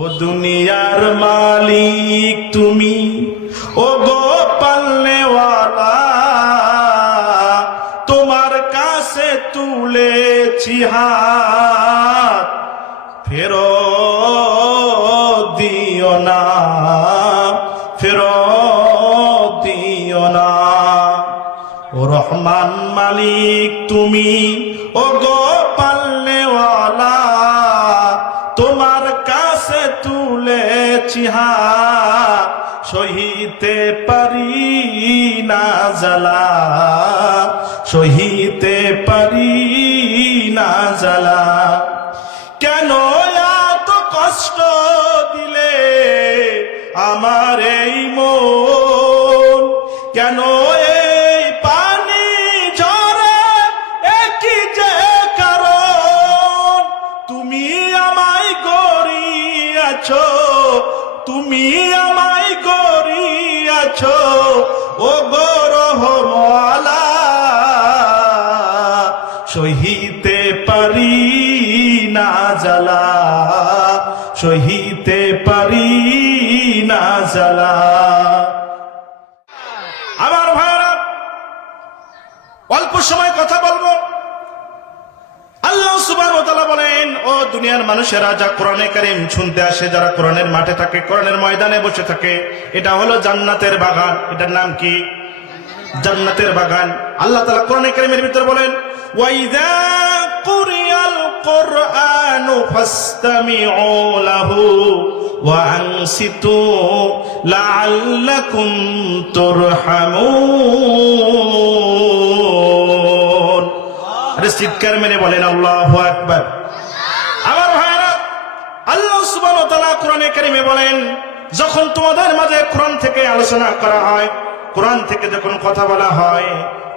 ও দুনিয়ার মালিক তুমি, ও গো পালনেওয়ালা, তোমার কাছে তুলেছি হাত, ফেরত দিও না, ফেরত দিও না। ও রহমান মালিক তুমি, ও গো পালনেওয়ালা, তোমার কাছে তুলেছি হাত, সহিতে পারি না জ্বালা, সহিতে পারি না জ্বালা। কেন এত কষ্ট দিলে আমার এই মন, কেন এই পানি ঝরে, একই যে কারণ। তুমি আমায় গড়িয়াছো, তুমি আমায় গড়িয়াছো, ও গো রহমওয়ালা, সহিতে পারি না জ্বালা, সহিতে পারি না জ্বালা। আমার ভাইরা, অল্প সময় কথা বলবো। আল্লাহ সুবহানাহু ওয়া তাআলা বলেন, ও দুনিয়ার মানুষেরা, যা কোরআনে কারীম শুনতে আসে, যারা কোরআনের মাঠে থাকে, কোরআনের ময়দানে বসে থাকে, এটা হলো জান্নাতের বাগান। এটার নাম কি? জান্নাতের বাগান। আল্লাহ তাআলা কোরআনে কারীমের ভিতরে বলেন, ওয়াইযা কুরিয়াল কুরআনু ফাসতামিউ লাহু ওয়া আনসিতু লাআল্লাকুম তুরহামুন। আরে চিৎকার মেরে বলেন আল্লাহু আকবার। আমার ভাইরা, আল্লাহ সুবহানাহু ওয়া তাআলা কোরআনে কারীমে বলেন, যখন তোমাদের মাঝে কোরআন থেকে আলোচনা করা হয়, কোরআন থেকে যখন কথা বলা হয়,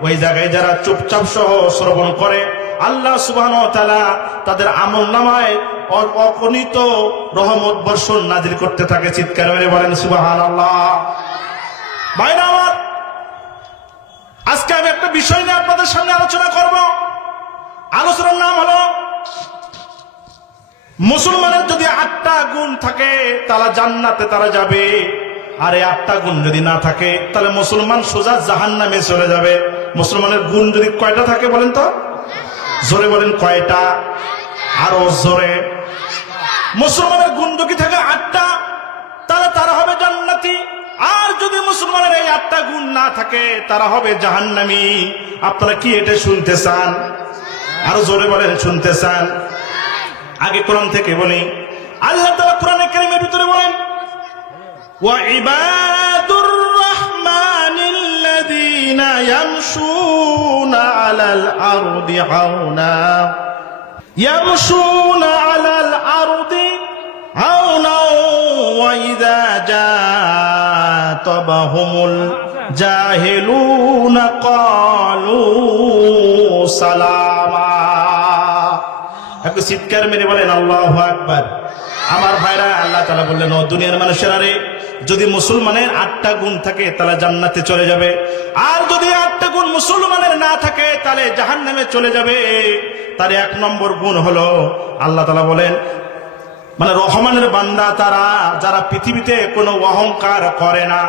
ওই জায়গায় যারা চুপচাপ সহ শ্রবণ করে, আল্লাহ সুবহানাহু ওয়া তাআলা তাদের আমলনামায় অগণিত রহমত বর্ষণ নাজিল করতে থাকে। চিৎকার মেরে বলেন সুবহানাল্লাহ। ভাইরা আমার, আজকে আমি একটা বিষয় নিয়ে আপনাদের সামনে আলোচনা করব। আলোচনার নাম হলো, মুসলমানের যদি 8টা গুণ থাকে তারা জান্নাতে তারা যাবে, আর এই 8টা গুণ যদি না থাকে তাহলে মুসলমান সোজা জাহান্নামে চলে যাবে। মুসলমানের গুণ যদি কয়টা থাকে বলেন তো? জোরে বলেন, কয়টা? আরো জোরে। মুসলমানের গুণ যদি থাকে 8টা, তাহলে তারা হবে জান্নাতি। আর যদি মুসলমানের এই 8টা গুণ না থাকে, তারা হবে জাহান্নামী। আপনারা কি এটা শুনতে চান? আরো জোরে বলেন, শুনতে চান? আগে কোরআন থেকে বলি। আল্লাহ তাআলা কোরআনে কারীমের ভিতরে বলেন, ওয়া ইবাদুর রাহমানিল্লাযীনা ইয়ামশুনা আলাল আরদি হাওনা, ইয়ামশুনা আলাল আরদি হাওনা, ওয়া ইযা জাতাবাহুমুল জাহিলুনা ক্বালু সালামা। একটু চিৎকার মেরে বলেন আল্লাহু আকবার। আমার ভাইরা, আল্লাহ তাআলা বললেন, ও দুনিয়ার মানুষেরা রে, যদি মুসলমানের 8টা গুণ থাকে তাহলে জান্নাতে চলে যাবে, আর যদি 8টা গুণ মুসলমানের না থাকে তাহলে জাহান্নামে চলে যাবে। তার 1 নম্বর গুণ হলো, আল্লাহ তাআলা বলেন, মানে রহমানের বান্দা তারা, যারা পৃথিবীতে কোনো অহংকার করে না।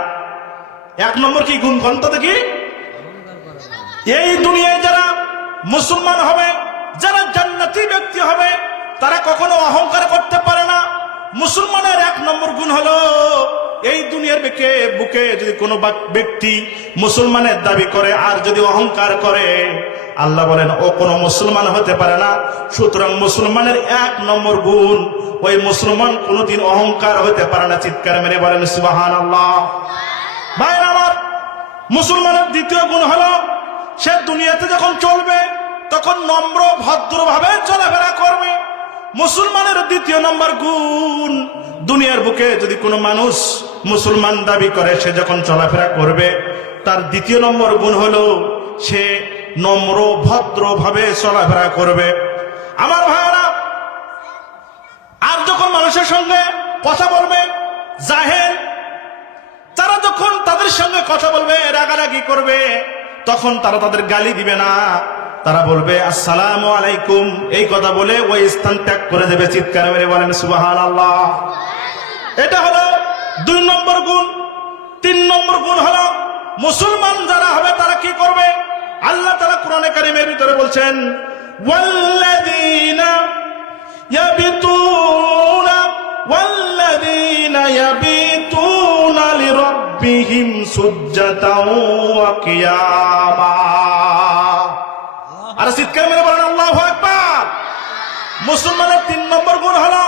1 নম্বর কি গুণ? গ্রন্থ দেখি। এই দুনিয়ায় যারা মুসলমান হবে, যারা জান্নাতি ব্যক্তি হবে, তারা কখনো অহংকার করতে পারে না। মুসলমানের 1 নম্বর গুণ হলো, এই দুনিয়ার বুকে যদি কোনো ব্যক্তি মুসলমানের দাবি করে আর যদি অহংকার করে, আল্লাহ বলেন ও কোনো মুসলমান হতে পারে না। সুতরাং মুসলমানের 1 নম্বর গুণ, ওই মুসলমান কোনোদিন অহংকার হতে পারে না। চিৎকার মেরে বলেন সুবহানাল্লাহ। ভাইরা আমার, মুসলমানের 2য় গুণ হলো, সে দুনিয়াতে যখন চলবে তখন নম্র ভদ্রভাবে চলাফেরা করবে। মুসলমানের 2য় নম্বর গুণ, দুনিয়ার বুকে যদি কোনো মানুষ মুসলমান দাবি করে, সে যখন চলাফেরা করবে, তার 2য় নম্বর গুণ হলো সে নম্র ভদ্রভাবে চলাফেরা করবে। আমার ভাইরা, আর যখন মানুষের সঙ্গে কথা বলবে, জাহেল তারা যখন তাদের সঙ্গে কথা বলবে, রাগারাগি করবে, তখন তারা তাদের গালি দিবে না, তারা বলবে আসসালামু আলাইকুম। এই কথা বলে ওই স্থান ত্যাগ করে দেবে। চিৎকার মেরে বলেন সুবহানাল্লাহ। এটা হলো 2 নম্বর গুণ। 3 নম্বর গুণ হলো মুসলমান যারা হবে তারা কি করবে? আল্লাহ তাআলা কোরআনে কারীমের ভিতরে বলছেন, ওয়াল্লাযীনা ইয়াবিতুনা লিরাব্বিহিম সুজদাতাও ওয়া কিয়ামা। আর চিৎকার মেরে বলেন আল্লাহু আকবার। মুসলমানের 3 নম্বর গুণ হলো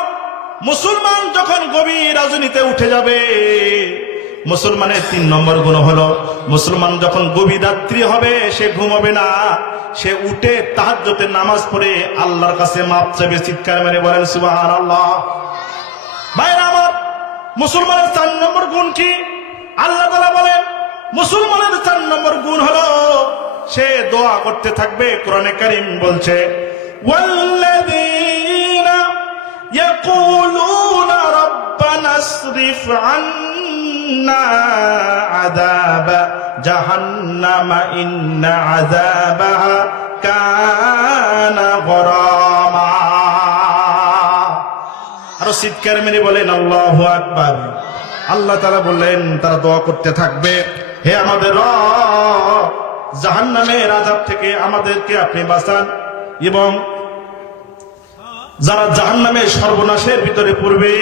মুসলমান যখন গভীর রজনীতে উঠে যাবে, মুসলমানের 3 নম্বর গুণ হলো মুসলমান যখন গভীর রাত্রি হবে সে ঘুমাবে না, সে উঠে তাহাজ্জুদের নামাজ পড়ে আল্লাহর কাছে মাপ চাইবে। চিৎকার মেরে বলেন সুবহানাল্লাহ। ভাইরা আমার, মুসলমানের 4 নম্বর গুণ কি? আল্লাহ তাআলা বলেন মুসলমানের 4 নম্বর গুণ হলো সে দোয়া করতে থাকবে। কোরআনে কারীম বলছে, ওয়াল্লাযীনা ইয়াকুলুনা রাব্বানা আসরিফ আন্না আযাবা জাহান্নামা ইন্না আযাবাহা কানা গরামা। আর চিৎকার মেরে বলেন আল্লাহু আকবার। আল্লাহ তাআলা বললেন তারা দোয়া করতে থাকবে, হে আমাদের রব, জাহান্নামের আযাব থেকে আমাদেরকে আপনি বাঁচান, এবং যারা জাহান্নামের সর্বনাশের ভিতরে পড়বে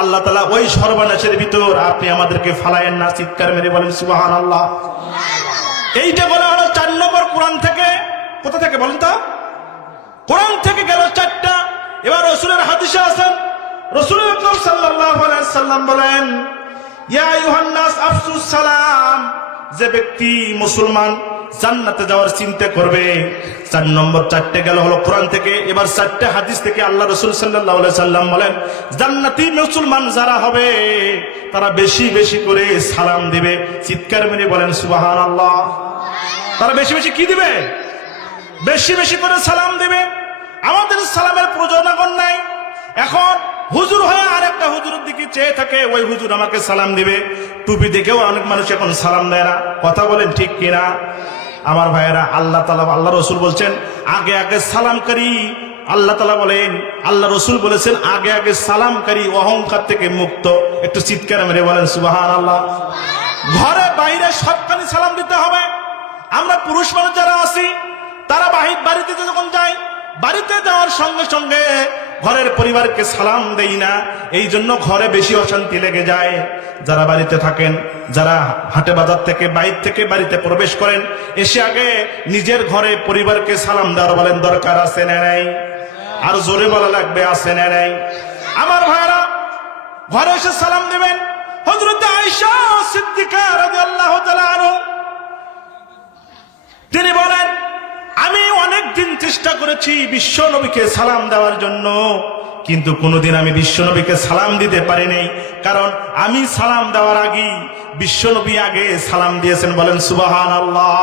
আল্লাহ তাআলা ওই সর্বনাশের ভিতর আপনি আমাদেরকে ফালায়েন না। চিৎকার মেরে বলেন সুবহানাল্লাহ। এইটা বলা হলো 4 নম্বর। কোরআন থেকে, কোথা থেকে বলেন তো? কোরআন থেকে গেল 4টা। এবার রাসূলের হাদিসে আছেন, রাসূল আকরাম সাল্লাল্লাহু আলাইহি সাল্লাম বলেন, ইয়া আইয়ুহান নাস আফসুস সালাম। যে ব্যক্তি মুসলমান জান্নাতে যাওয়ার চিন্তা করবে, 4 নম্বর 4টে গেল হলো কোরআন থেকে। এবার 4টে হাদিস থেকে আল্লাহ রাসূল সাল্লাল্লাহু আলাইহি সাল্লাম বলেন জান্নাতি মুসলমান যারা হবে তারা বেশি বেশি করে সালাম দিবে। চিৎকার মেরে বলেন সুবহানাল্লাহ। তারা বেশি বেশি কি দিবে? বেশি বেশি করে সালাম দিবে। আমাদের সালামের প্রয়োজন এখন নাই। এখন হুজুর হয়ে আরেকটা হুজুরের দিকে চেয়ে থাকে, ওই হুজুর আমাকে সালাম দিবে। টুপি দেখেও অনেক মানুষ এখন সালাম দেয় না। কথা বলেন ঠিক কিনা? আমার ভাইয়েরা, আল্লাহ তাআলা, আল্লাহ রাসূল বলছেন আগে আগে সালামকারী। আল্লাহ তাআলা বলেন, আল্লাহ রাসূল বলেছেন আগে আগে সালামকারী অহংকার থেকে মুক্ত। একটু চিৎকার মেরে বলেন সুবহানাল্লাহ। ঘরে বাইরে সবখানে সালাম দিতে হবে। আমরা পুরুষ মানুষ যারা আছি তারা বাড়িতে যখন যাই, বাড়িতে যাওয়ার সঙ্গে সঙ্গে ঘরের পরিবারকে সালাম দেই না। এই জন্য ঘরে বেশি অশান্তি লেগে যায়। যারা বাড়িতে থাকেন, যারা হাটে বাজার থেকে বাইরে থেকে বাড়িতে প্রবেশ করেন, এসে আগে নিজের ঘরে পরিবারকে সালাম দেওয়ার বলেন দরকার আছে না নাই? আর জোরে বলা লাগবে আছে না নাই? আমার ভাইরা, ঘরে এসে সালাম দিবেন। হযরত আয়েশা সিদ্দিকা রাদিয়াল্লাহু তাআলা আনহা তিনি বলেন, আমি অনেক দিন চেষ্টা করেছি বিশ্ব নবীকে সালাম দেওয়ার জন্য, কিন্তু কোনোদিন আমি বিশ্ব নবীকে সালাম দিতে পারিনি। কারণ আমি সালাম দেওয়ার আগে বিশ্ব নবী আগে সালাম দিয়েছেন। বলেন সুবহানাল্লাহ।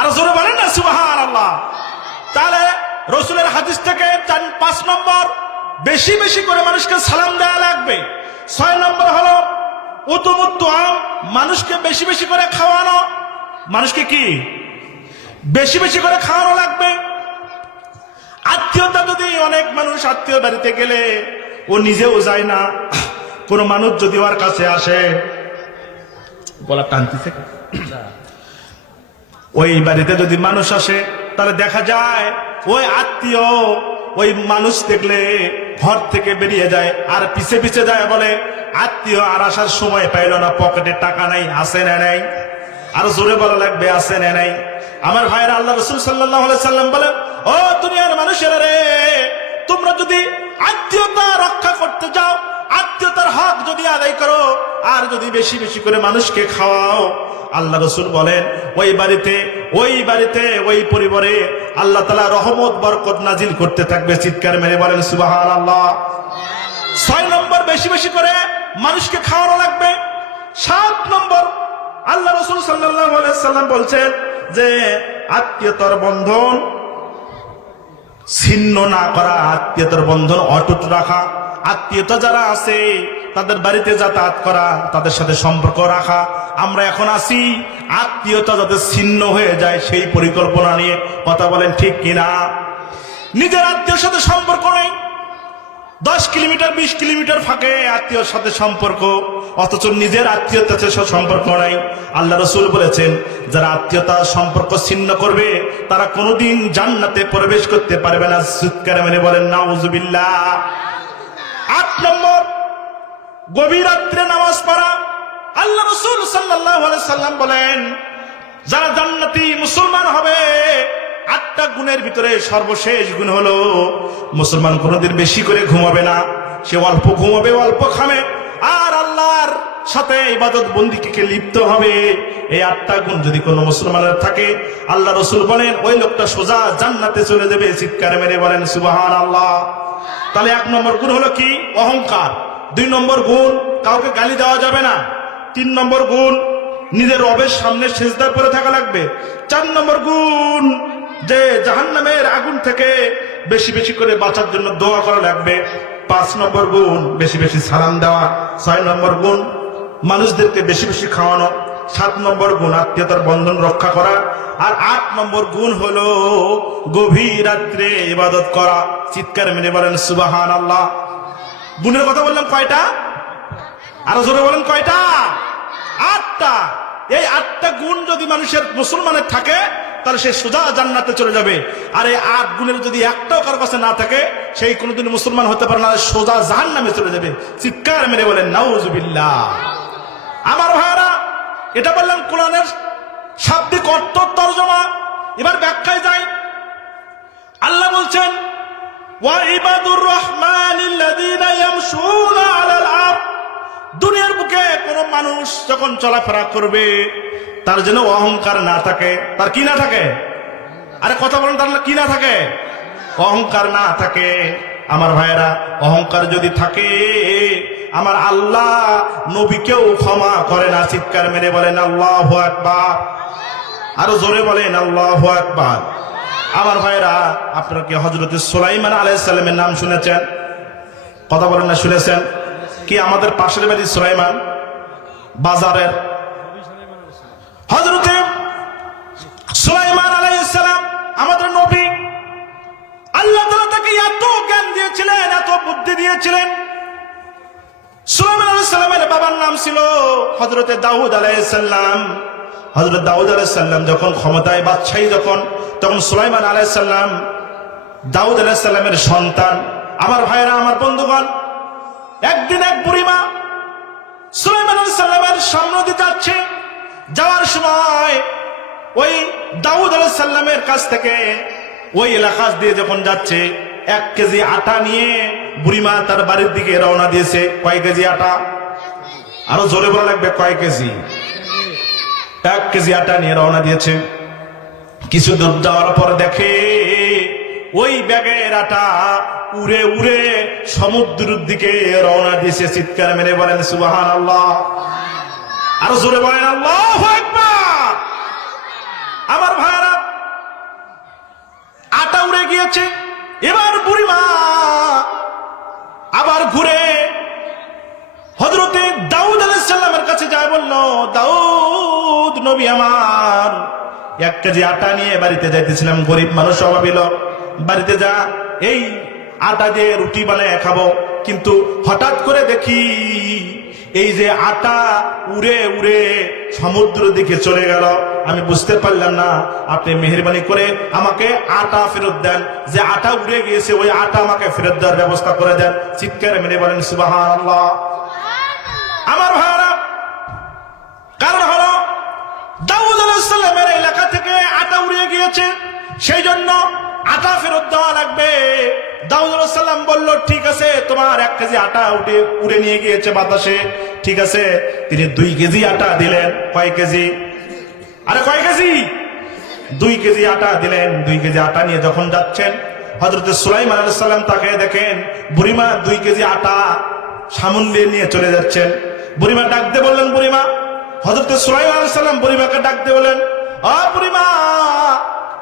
আর জোরে বলেন না সুবহানাল্লাহ। তাহলে রাসূলের হাদিস থেকে 5 নম্বর, বেশি বেশি করে মানুষকে সালাম দেওয়া লাগবে। 6 নম্বর হলো উতুমুত্তুআম, মানুষকে বেশি বেশি করে খাওয়ানো। মানুষকে কি বেশি বেশি করে খাওয়ানো লাগবে। আত্মীয়তা, যদি অনেক মানুষ আত্মীয় বাড়িতে গেলে ও নিজেও যায় না, কোন মানুষ যদি ওর কাছে আসে, বলা টানতেছে, ওই বাড়িতে যদি মানুষ আসে তাহলে দেখা যায় ওই আত্মীয় ওই মানুষ দেখলে ঘর থেকে বেরিয়ে যায় আর পিছে পিছে যায়, বলে আত্মীয় আর আসার সময় পাইল না, পকেটে টাকা নাই, আসে না নাই? আর জোরে বলা লাগবে আছে না নাই? আমার ভাইরা, আল্লাহ রাসূল সাল্লাল্লাহু আলাইহি সাল্লাম বলেন, ও দুনিয়ার মানুষেরা রে, তোমরা যদি আত্মীয়তা রক্ষা করতে যাও, আত্মীয়তার হক যদি আদায় করো, আর যদি বেশি বেশি করে মানুষকে খাওয়াও, আল্লাহ রাসূল বলেন ওই বাড়িতে ওই পরিবারে আল্লাহ তাআলা রহমত বরকত নাজিল করতে থাকবে। চিৎকার মেরে বলেন সুবহানাল্লাহ। 6 নম্বর, বেশি বেশি করে মানুষকে খাওয়ানো লাগবে। 7 নম্বর, আল্লাহ রাসূল সাল্লাল্লাহু আলাইহি সাল্লাম বলছেন যে আত্মীয়তার বন্ধন ছিন্ন না করা, আত্মীয়তার বন্ধন অটুট রাখা। আত্মীয়তা যারা আছে তাদের বাড়িতে যাতায়াত করা, তাদের সাথে সম্পর্ক রাখা। আমরা এখন আছি আত্মীয়তা যাতে ছিন্ন হয়ে যায় সেই পরিকল্পনা নিয়ে। কথা বলেন ঠিক কিনা? নিজের আত্মীয়র সাথে সম্পর্ক নেই, 10 কিলোমিটার 20 কিলোমিটার ফাঁকে আত্মীয়র সাথে সম্পর্ক, অথচ নিজের আত্মীয়তার সাথে সম্পর্ক নাই। আল্লাহ রাসূল বলেছেন, যারা আত্মীয়তা সম্পর্ক ছিন্ন করবে তারা কোনোদিন জান্নাতে প্রবেশ করতে পারবে না। চিৎকার মেরে বলেন নাউজুবিল্লাহ। 8 নম্বর, গভীর রাত্রে নামাজ পড়া। আল্লাহ রাসূল সাল্লাল্লাহু আলাইহি সাল্লাম বলেন, যারা জান্নাতি মুসলমান হবে 8টা গুণের ভিতরে সর্বশেষ গুণ হলো মুসলমান কোনোদিন বেশি করে ঘুমাবে না, সে অল্প ঘুমাবে, অল্প খাবে, আর আল্লাহর সাথে ইবাদত বন্দেগীতে লিপ্ত হবে। এই 8টা গুণ যদি কোনো মুসলমানের থাকে, আল্লাহ রাসূল বলেন ওই লোকটা সোজা জান্নাতে চলে যাবে। চিৎকার মেরে বলেন সুবহানাল্লাহ। তাহলে 1 নম্বর গুণ হলো কি? অহংকার। 2 নম্বর গুণ, কাউকে গালি দেওয়া যাবে না। 3 নম্বর গুণ, নিজের রবের সামনে সিজদা করে থাকা লাগবে। 4 নম্বর গুণ, যে জাহান্নামের আগুন থেকে বেশি বেশি করে বাঁচার জন্য দোয়া করা লাগবে। 5 নম্বর গুণ, বেশি বেশি সালাম দেওয়া। 6 নম্বর গুণ, মানুষদেরকে বেশি বেশি খাওয়ানো। 7 নম্বর গুণ, আত্মীয়তার বন্ধন রক্ষা করা। আর 8 নম্বর গুণ হলো গভীর রাত্রে ইবাদত করা। চিৎকার মেরে বলেন সুবহানাল্লাহ। গুণের কথা বললাম কয়টা? আরো জোরে বলেন কয়টা? 8টা। এই 8টা গুণ যদি মানুষের মুসলমানের থাকে তাহলে সে সোজা জান্নাতে চলে যাবে। আর এই 8 গুণের যদি একটাও কারো কাছে না থাকে, সেই কোনোদিন মুসলমান হতে পারে না, সোজা জাহান্নামে চলে যাবে। চিৎকার মেরে বলেন নাউজুবিল্লাহ। আমার ভাইরা, এটা বললাম কোরআনের শাব্দিক অর্থ তরজমা। এবার ব্যাখ্যায় যাই। আল্লাহ বলছেন, ওয়া ইবাদুর রহমানিল্লাযীনা ইয়ামশুনা আলাল আরদ। দুনিয়ার বুকে কোন মানুষ যখন চলাফেরা করবে তার যেন অহংকার না থাকে। তার কি না থাকে? আরে কথা বলেন, তার কি না থাকে? অহংকার না থাকে। আমার ভাইয়েরা, অহংকার যদি থাকে আমার আল্লাহ নবীকেও ক্ষমা করে না। চিৎকার মেরে বলেন আল্লাহু আকবার। আরো জোরে বলেন আল্লাহু আকবার। আমার ভাইয়েরা, আপনারা কি হযরত সুলাইমান আলাইহিস সালামের নাম শুনেছেন? কথা বলেন না, শুনেছেন? কি আমাদের পাশের বাড়ি সুলাইমান বাজারের হযরত সুলাইমান আলাইহিস সালাম আমাদের নবী। আল্লাহ তাআলা তাকে এত জ্ঞান দিয়েছিলেন, এত বুদ্ধি দিয়েছিলেন। সুলাইমান আলাইহিস সালামের বাবার নাম ছিল হযরত দাউদ আলাইহিস সালাম। হযরত দাউদ আলাইহিস সালাম যখন ক্ষমতায় বাদশাহী তখন সুলাইমান আলাইহিস সালাম দাউদ আলাইহিস সালামের সন্তান। আমার ভাইরা, আমার বন্ধুগণ, একদিন এক বুড়িমা সুলাইমান আলাইহিস সালামের সামনে দিয়ে যাচ্ছে। যাওয়ার সময় ওই দাউদ আলাইহিস সালামের কাছ থেকে ওই এলাকা দিয়ে যখন যাচ্ছে, 1 কেজি আটা নিয়ে বুড়িমা তার বাড়ির দিকে রওনা দিয়েছে। কয় কেজি আটা? আরো জোরে বলা লাগবে, কয় কেজি? 1 কেজি আটা নিয়ে রওনা দিয়েছে। কিছু দূর যাওয়ার পর দেখে ওই ব্যাগের আটা উড়ে উড়ে সমুদ্রের দিকে রওনা দিয়েছে। চিৎকার মেরে বলেন সুবহানাল্লাহ। আরো জোরে বলেন আল্লাহু আকবার। আমার ভাইরা, আটা উড়ে গিয়েছে। এবার বুড়িমা আবার ঘুরে হযরত দাউদ আলাইহিস সালামের কাছে যায়, বলল, দাউদ নবী আমার, 1 কেজি আটা নিয়ে বাড়িতে যাইতেছিলাম, গরিব মানুষ, অভাবী লোক, বাড়িতে যা, এই আটা দিয়ে রুটি বানায় খাবো। কিন্তু হঠাৎ করে দেখি এই যে আটা উড়ে উড়ে সমুদ্র দিকে চলে গেল। আমি বুঝতে পারলাম না, আপনি মেহেরবানি করে আমাকে আটা ফেরত দেন। যে আটা উড়ে গিয়েছে ওই আটা আমাকে ফেরত দেওয়ার ব্যবস্থা করে দেন। চিৎকার মেরে বলেন সুবহানাল্লাহ। আমার ভাইরা, কারণ হলো দাউদ আলাইহিস সালামের এলাকা থেকে আটা উড়ে গিয়েছে, সেই জন্য আটা ফেরত দেওয়া লাগবে। দাউদ আলাইহিস সালাম বলল, ঠিক আছে, তোমার 1 কেজি আটা উড়ে নিয়ে গিয়েছে বাতাসে, ঠিক আছে। তিনি 2 কেজি আটা দিলেন। কয় কেজি? আরে কয় কেজি? 2 কেজি আটা দিলেন। 2 কেজি আটা নিয়ে যখন যাচ্ছেন, হযরত সুলাইমান আলাইহিস সালাম তাকে দেখেন বুড়িমা 2 কেজি আটা সামনে নিয়ে চলে যাচ্ছেন। বুড়িমা ডাকতে বললেন, বুড়িমা, হযরত সুলাইমান আলাইহিস সালাম বুড়িমাকে ডাকতে বলেন, ও বুড়িমা,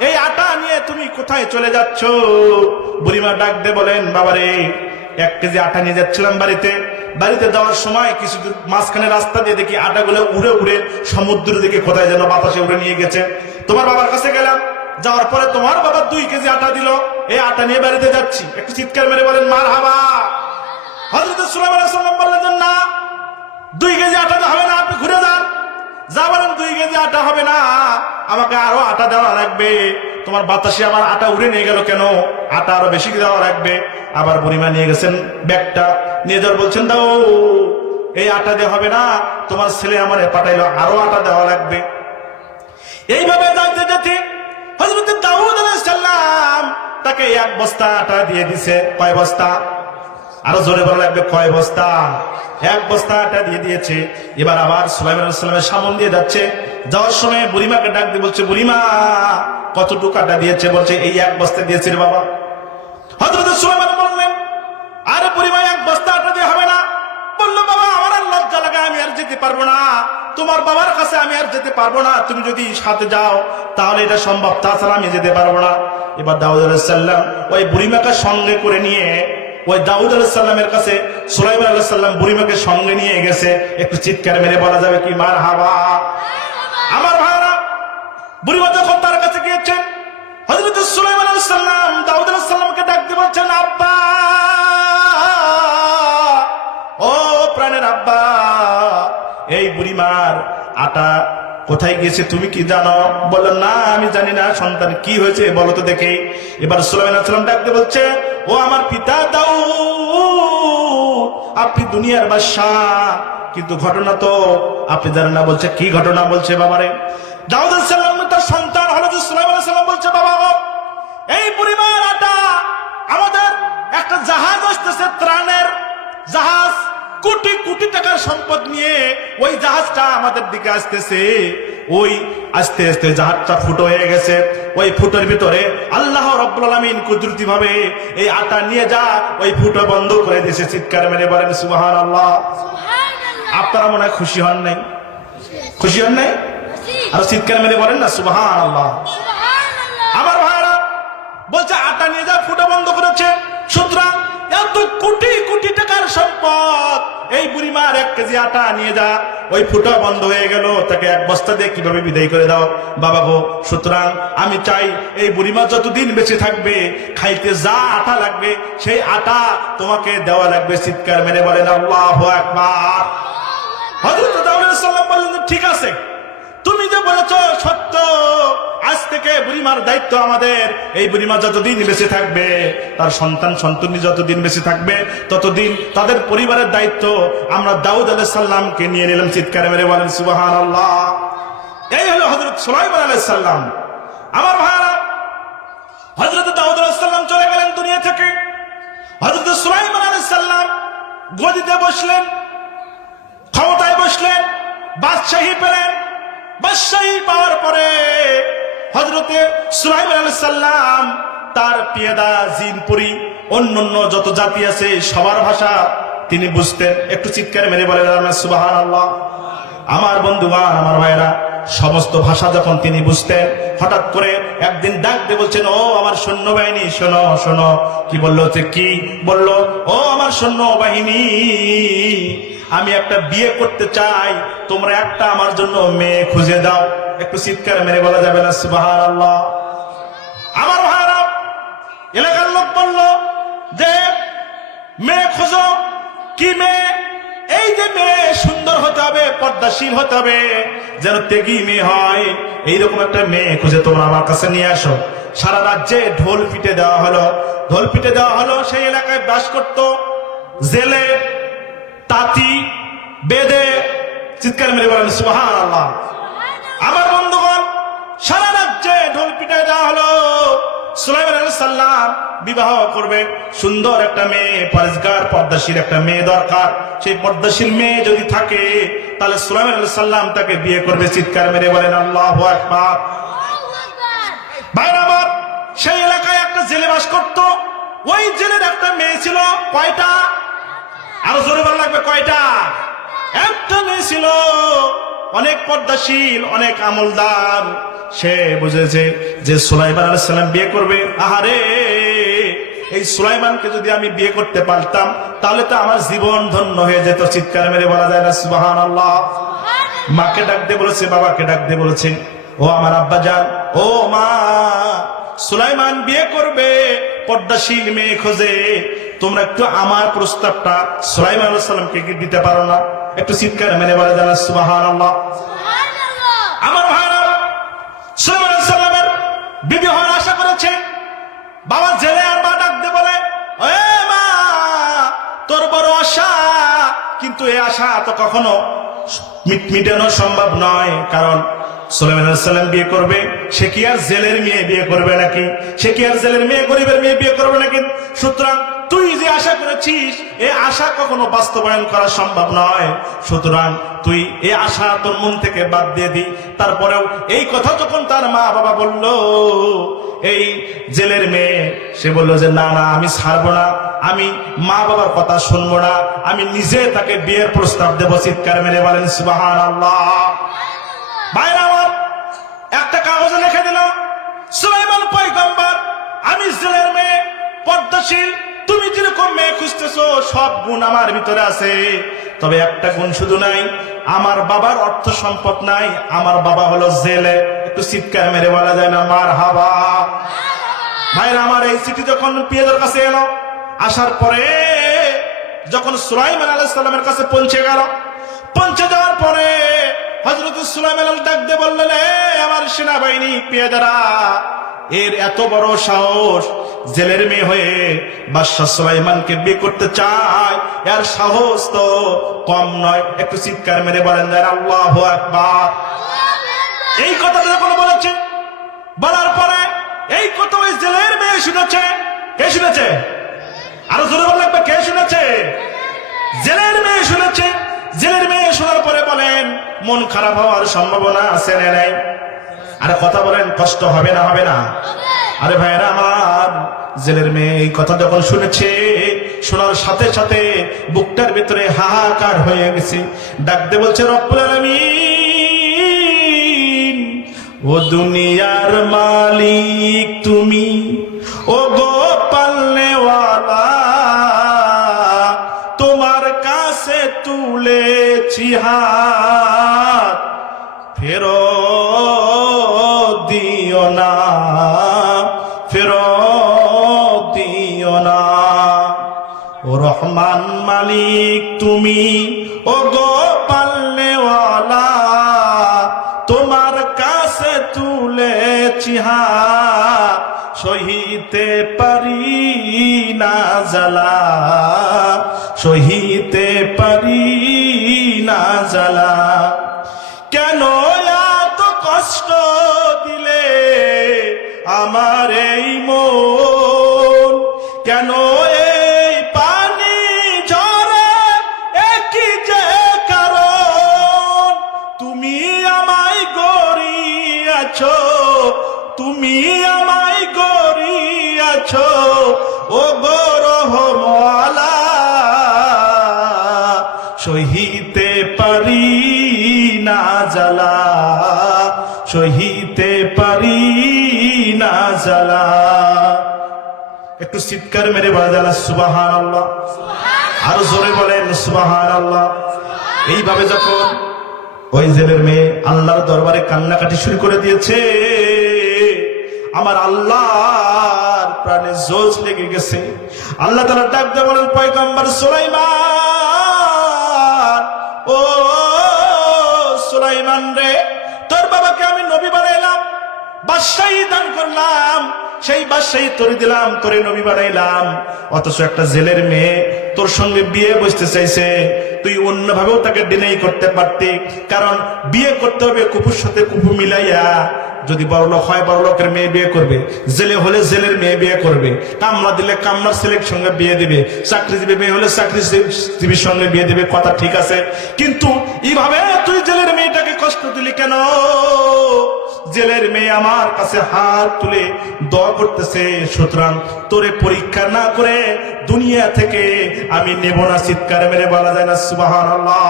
এই আটা নিয়ে তুমি কোথায় চলে যাচ্ছ? বুড়িমা ডাকতে বলেন, বাবারে, 1 কেজি আটা নিয়ে যাচ্ছিলাম বাড়িতে যাওয়ার সময় কিছু মাঝখানে রাস্তা দিয়ে দেখি আটাগুলো উড়ে উড়ে সমুদ্রের দিকে কোথায় যেন বাতাসে উড়ে নিয়ে গেছে। তোমার বাবার কাছে গেলাম, যাওয়ার পরে তোমার বাবা 2 কেজি আটা দিল, এই আটা নিয়ে বাড়িতে যাচ্ছি। একটু চিৎকার মেরে বলেন মারহাবা। হযরত সুলাইমান আলাইহিস সালাম বললেন যে না, 2 কেজি আটা হবে না, আপনি ঘুরে যান। যা বলেন 2 কেজি আটা হবে না, আমাকে আরো আটা দেওয়া লাগবে। তোমার বাতাসে আমার আটা উড়ে নিয়ে গেল কেন? আটা আরো বেশি দেওয়া লাগবে। আবার বুড়িমা নিয়ে গেছেন ব্যাগটা, নিয়ে যাওয়ার বলছেন দাও, এই আটা দিয়ে হবে না, তোমার ছেলে আমার পাঠাইলো, আরো আটা দেওয়া লাগবে। এইভাবে যাইতে যেতে হযরত দাউদ আলাইহিস সালাম তাকে 1 বস্তা আটা দিয়ে দিছে। কয় বস্তা? আরো জোরে বলা লাগবে, কয় বস্তা? 1 বস্তা আটা দিয়ে দিয়েছে। এবার আবার সুলাইমান আলাইহিস সালামের সামনে দিয়ে যাচ্ছে। যাওয়ার সময় বুড়িমাকে ডাক দিয়ে বলছে, বুড়িমা কতটুকু আটা দিয়েছে? বলছে এই 1 বস্তা দিয়েছে রে বাবা। হযরত সুলাইমান বললেন, আরে বুড়িমা 1 বস্তা আটা দিয়ে হবে না। বললো, বাবা আমার আর লজ্জা লাগে, আমি আর যেতে পারবো না, তোমার বাবার কাছে আমি আর যেতে পারবো না, তুমি যদি সাথে যাও তাহলে এটা সম্ভব, তাছাড়া আমি যেতে পারবো না। এবার দাউদ আলাইহিস সালাম ওই বুড়িমাকে সঙ্গে করে নিয়ে ওই দাউদ আলাইহিস সালামের কাছে সুলাইমান আলাইহিস সালাম বুড়িমাকে সঙ্গে নিয়ে গেছে। একটু চিৎকার মেরে বলা যাবে কি মারহাবা? আমার ভাইরা, বুড়িমা যখন তার কাছে গিয়েছেন, হযরত সুলাইমান আলাইহিস সালাম দাউদ আলাইহিস সালামকে ডাক দিয়ে বলছেন, আব্বা, ও প্রাণের আব্বা, এই বুড়িমার আটা কোথায় গিয়েছে তুমি কি জানো? বললেন, না আমি জানি না সন্তান, কি হয়েছে বলো তো দেখি। এবার সুলাইমান আলাইহিস সালাম ডাকতে বলছে, ও আমার পিতা দাউদ, আপনি দুনিয়ার বাদশাহ, কিন্তু ঘটনা তো আপনি জানেন না। বলছে, কি ঘটনা? বলছে, বাবারে দাউদ আলাইহিস সালাম তার সন্তান হযরত সুলাইমান আলাইহিস সালাম বলছে, বাবা এই বুড়িমার আটা, আমাদের একটা জাহাজ আসতেছে, ত্রাণের জাহাজ, কোটি কোটি টাকার সম্পদ নিয়ে ওই জাহাজটা আমাদের দিকে আসতেছে। ওই আস্তে আস্তে জাহাজটা ফুটো হয়ে গেছে। ওই ফুটোর ভিতরে আল্লাহ রাব্বুল আলামিন কুদরতি ভাবে এই আটা নিয়ে যা, ওই ফুটো বন্ধ করে দিয়েছে। চিৎকার মেরে বলেন সুবহানাল্লাহ। আপনারা মনে হয় খুশি হন নাই? খুশি হন নাই? আর চিৎকার মেরে বলেন না সুবহানাল্লাহ। আমার ভাইরা বলছে, আটা নিয়ে যা, ফুটো বন্ধ করেছে। সুতরাং এত কোটি কোটি টাকার সম্পদ, এই বুড়িমার 1 কেজি আটা নিয়ে যা, ওই ফুটো বন্ধ হয়ে গেল, তাকে 1 বস্তা দিয়ে কিভাবে বিদায় করে দাও বাবা গো। সুতরাং আমি চাই এই বুড়িমা যতদিন বেঁচে থাকবে, খাইতে যা আটা লাগবে সেই আটা তোমাকে দেওয়া লাগবে। চিৎকার মেরে বলেন আল্লাহু আকবার। হযরত দাউদ আলাইহিস সালাম বললেন, ঠিক আছে, তুমি যে বলেছ সত্য, আজ থেকে বুড়িমার দায়িত্ব আমাদের। এই বুড়িমা যতদিন বেঁচে থাকবে, তার সন্তান সন্ততি যতদিন বেঁচে থাকবে, ততদিন তাদের পরিবারের দায়িত্ব আমরা দাউদ আলাইহিস সালামকে নিয়ে নিলাম। চিৎকার মেরে বলেন সুবহানাল্লাহ। এই হলো হযরত সুলাইমান আলাইহিস সালাম। আমার ভাইরা, হযরত দাউদ আলাইহিস সালাম চলে গেলেন দুনিয়া থেকে। হযরত সুলাইমান আলাইহিস সালাম গদিতে বসলেন, ক্ষমতায় বসলেন, বাদশাহী পেলেন। বাদশাহী পাওয়ার পরে হযরতে সুলাইমান আলাইহিস সালাম তার পিয়াদা, জিনপুরি, অন্যান্য যত জাতি আছে সবার ভাষা তিনি বুঝতেন। একটু চিৎকার মেরে বলেন সুবহানাল্লাহ। আমার বন্ধুগণ, আমার ভাইরা, সমস্ত ভাষা যখন তিনি বুঝতেন, হঠাৎ করে একদিন ডাক দিয়ে বলছেন, ও আমার সৈন্যবাহিনী শোনো শোনো। কি বললো? কি বললো? ও আমার সৈন্যবাহিনী, আমি একটা বিয়ে করতে চাই, তোমরা একটা আমার জন্য মেয়ে খুঁজে দাও। একটু চিৎকার মেরে বলা যাবে না সুবহানাল্লাহ। আমার ভাইরা, এলাকার লোক বলল যে মেয়ে খোঁজো। কি মেয়ে? এই যে মেয়ে সুন্দর হতে হবে, পর্দাশীল হতে হবে, যেন তেগী মেয়ে হয়, এইরকম একটা মেয়ে খুঁজে তোমরা আমার কাছে নিয়ে আসো। সারা রাজ্যে ঢোল পিটে দেওয়া হলো, ঢোল পিটে দেওয়া হলো। সেই এলাকায় বাস করত জেলে, তাঁতি বেদে। চিৎকার মেরে বলেন সুবহানাল্লাহ। আমার বন্ধুগণ, সারা রাজ্যে ঢোল পিটায় দেওয়া হলো। সুলাইমান আলাইহিস সালাম বিবাহ করবে, সুন্দর একটা মেয়ে, পরেজগার, পর্দাশীল একটা মেয়ে দরকার। সেই পর্দাশীল মেয়ে যদি থাকে, তাহলে সুলাইমান আলাইহিস সালাম তাকে বিয়ে করবে। চিৎকার মেরে বলেন আল্লাহু আকবার। ভাইরা আমার, সেই এলাকায় একটা জেলে বাস করত। ওই জেলের একটা মেয়ে ছিল। কয়টা? আরো জোরে বলা লাগবে, কয়টা? একটা মেয়ে ছিল, অনেক পর্দাশীল, অনেক আমলদার। সে বুঝেছে যে সুলাইমান আলাইহিস সালাম বিয়ে করবে। আহারে, এই সুলাইমানকে যদি আমি বিয়ে করতে পারতাম, তাহলে তো আমার জীবন ধন্য হয়ে যেত। চিৎকার মেরে বলা যায় না সুবহানাল্লাহ। মাকে ডাক দিয়ে বলেছে, বাবাকে ডাক দিয়ে বলেছে, ও আমার আব্বা জান, ও মা, সুলাইমান বিয়ে করবে, পর্দাশীল মেয়ে খোঁজে, তোমরা একটু আমার প্রস্তাবটা সুলাইমান আলাইহিস সালামকে কি দিতে পারো না? একটু চিৎকার মেরে বলে জানা সুবহানাল্লাহ। আমার ভাইরা, সুলাইমান আলাইহিস সালামের বিবি হওয়ার আশা করেছে। বাবা জেলে আর মা ডাক দিয়ে বলে, এ মা, তোর বড় আশা, কিন্তু এই আশা তো কখনো মিটানো সম্ভব নয়। কারণ সুলাইমান আলাইহিস সালাম বিয়ে করবে, সে কি আর জেলের মেয়ে বিয়ে করবে নাকি? সে কি আর জেলের মেয়ে, গরিবের মেয়ে বিয়ে করবে নাকি? সুতরাং তুই যে আশা করেছিস, এই আশা কখনো বাস্তবায়ন করা সম্ভব নয়। সুতরাং তুই এই আশা তোর মন থেকে বাদ দিয়ে দি। তারপরেও এই কথা যখন তার মা বাবা বলল, এই জেলের মেয়ে, সে বলল যে না না, আমি ছাড়বো না, আমি মা বাবার কথা শুনবো না, আমি নিজে তাকে বিয়ের প্রস্তাব দেবো। চিৎকার মেরে বলেন সুবহানাল্লাহ। ভাইরা আমার, একটা কাগজে লিখে দিল, সুলাইমান পয়গম্বর, আমি জেলের মেয়ে, পর্দাশীল, তুমি যেরকম মেয়ে খুঁজতেছো সব গুণ আমার ভিতরে আছে, তবে একটা গুণ শুধু নাই, আমার বাবার অর্থ সম্পদ নাই, আমার বাবা হলো জেলে। একটু চিৎকার মেরে বলা যায় না মারহাবা? ভাইরা আমার, এই চিঠি যখন পিয়াদের কাছে এলো, আসার পরে যখন সুলাইমান আলাইহিস সালামের কাছে পৌঁছে গেল, পৌঁছে যাওয়ার পরে হযরত সুলাইমান ডাক দিয়ে বললেন, আমার সেনাবাহিনী পেয়াদারা, এর এত বড় সাহস, জেলের মেয়ে হয়ে বাদশা সুলাইমানকে বিয়ে করতে চায়, এর সাহস তো কম নয়। একটু চিৎকার মেরে বলেন আল্লাহু আকবার। এই কথা যখন বলেছে, বলার পরে এই কথা ওই জেলের মেয়ে শুনেছে। কে শুনেছে? আরো জোরে বল লাগবে, কে শুনেছে? জেলের মেয়ে শুনেছে। জেলের মেয়ে শোনার পরে বলেন, মন খারাপ হওয়ার সম্ভাবনা আছে না নাই? আরে কথা বলেন, কষ্ট হবে না হবে না? আরে ভাইরা আমার, জেলের মেয়ে এই কথা যখন শুনেছে, শোনার সাথে সাথে বুকটার ভিতরে হাহাকার হয়ে গেছে। ডাক দিয়ে বলছে, রব্বুল আলামিন, ও দুনিয়ার মালিক তুমি, ও গো পালনেওয়ালা, তোমার কাছে তুলেছি হাত, ফেরত দিও না, ফেরত দিও না। ও রহমান মালিক তুমি, ও গো পালনেওয়ালা, তোমার কাছে তুলেছি হাত, সহিতে পারি না জ্বালা, সহিতে পারি না জ্বালা। কেন এত কষ্ট দিলে আমার এই মন, কেন এই পানি ঝরে, একই যে কারণ, তুমি আমায় গড়িয়াছো, তুমি আমায় গড়িয়াছো, ও গো রহমওয়ালা, সহিতে পারি না জ্বালা, সহিতে পারি না জ্বালা। একটু চিৎকার মেরে বলা যায় সুবহানাল্লাহ। আরো জোরে বলেন সুবহানাল্লাহ। এইভাবে যখন ওই জেলের মেয়ে আল্লাহর দরবারে কান্নাকাটি শুরু করে দিয়েছে, আমার আল্লাহর প্রাণে জোশ লেগে গেছে। আল্লাহ তাআলা ডাক দিয়ে বলেন, পয়গম্বর সুলাইমান, ও সুলাইমান রে, তোর বাবাকে আমি নবী বানাইলাম, বাদশাহী দান করলাম, সেই বাদশাহী তোরে দিলাম, তোরে নবী বানাইলাম, অথচ একটা জেলের মেয়ে তোর সঙ্গে বিয়ে বসতে চাইছে। তুই অন্যভাবেও তাকে ডিনাই করতে পারতি, কারণ বিয়ে করতে হবে কুপুর সাথে কুপু মিলাইয়া। যদি বড়লোক হয় বড়লোকের মেয়ে বিয়ে করবে, জেলে হলে জেলের মেয়ে বিয়ে করবে, কামলা দিলে কামলার ছেলের সঙ্গে বিয়ে দিবে, চাকরিজীবী মেয়ে হলে চাকরিজীবীর সঙ্গে বিয়ে দিবে, কথা ঠিক আছে। কিন্তু এইভাবে তুই জেলের মেয়েটাকে কষ্ট দিলি কেন? জেলের মেয়ে আমার কাছে হাত তুলে দোয়া করতেছে, সুতরাং তোরে পরীক্ষা না করে দুনিয়া থেকে আমি নেব না। চিৎকার মেরে বলা যায় না সুবহানাল্লাহ?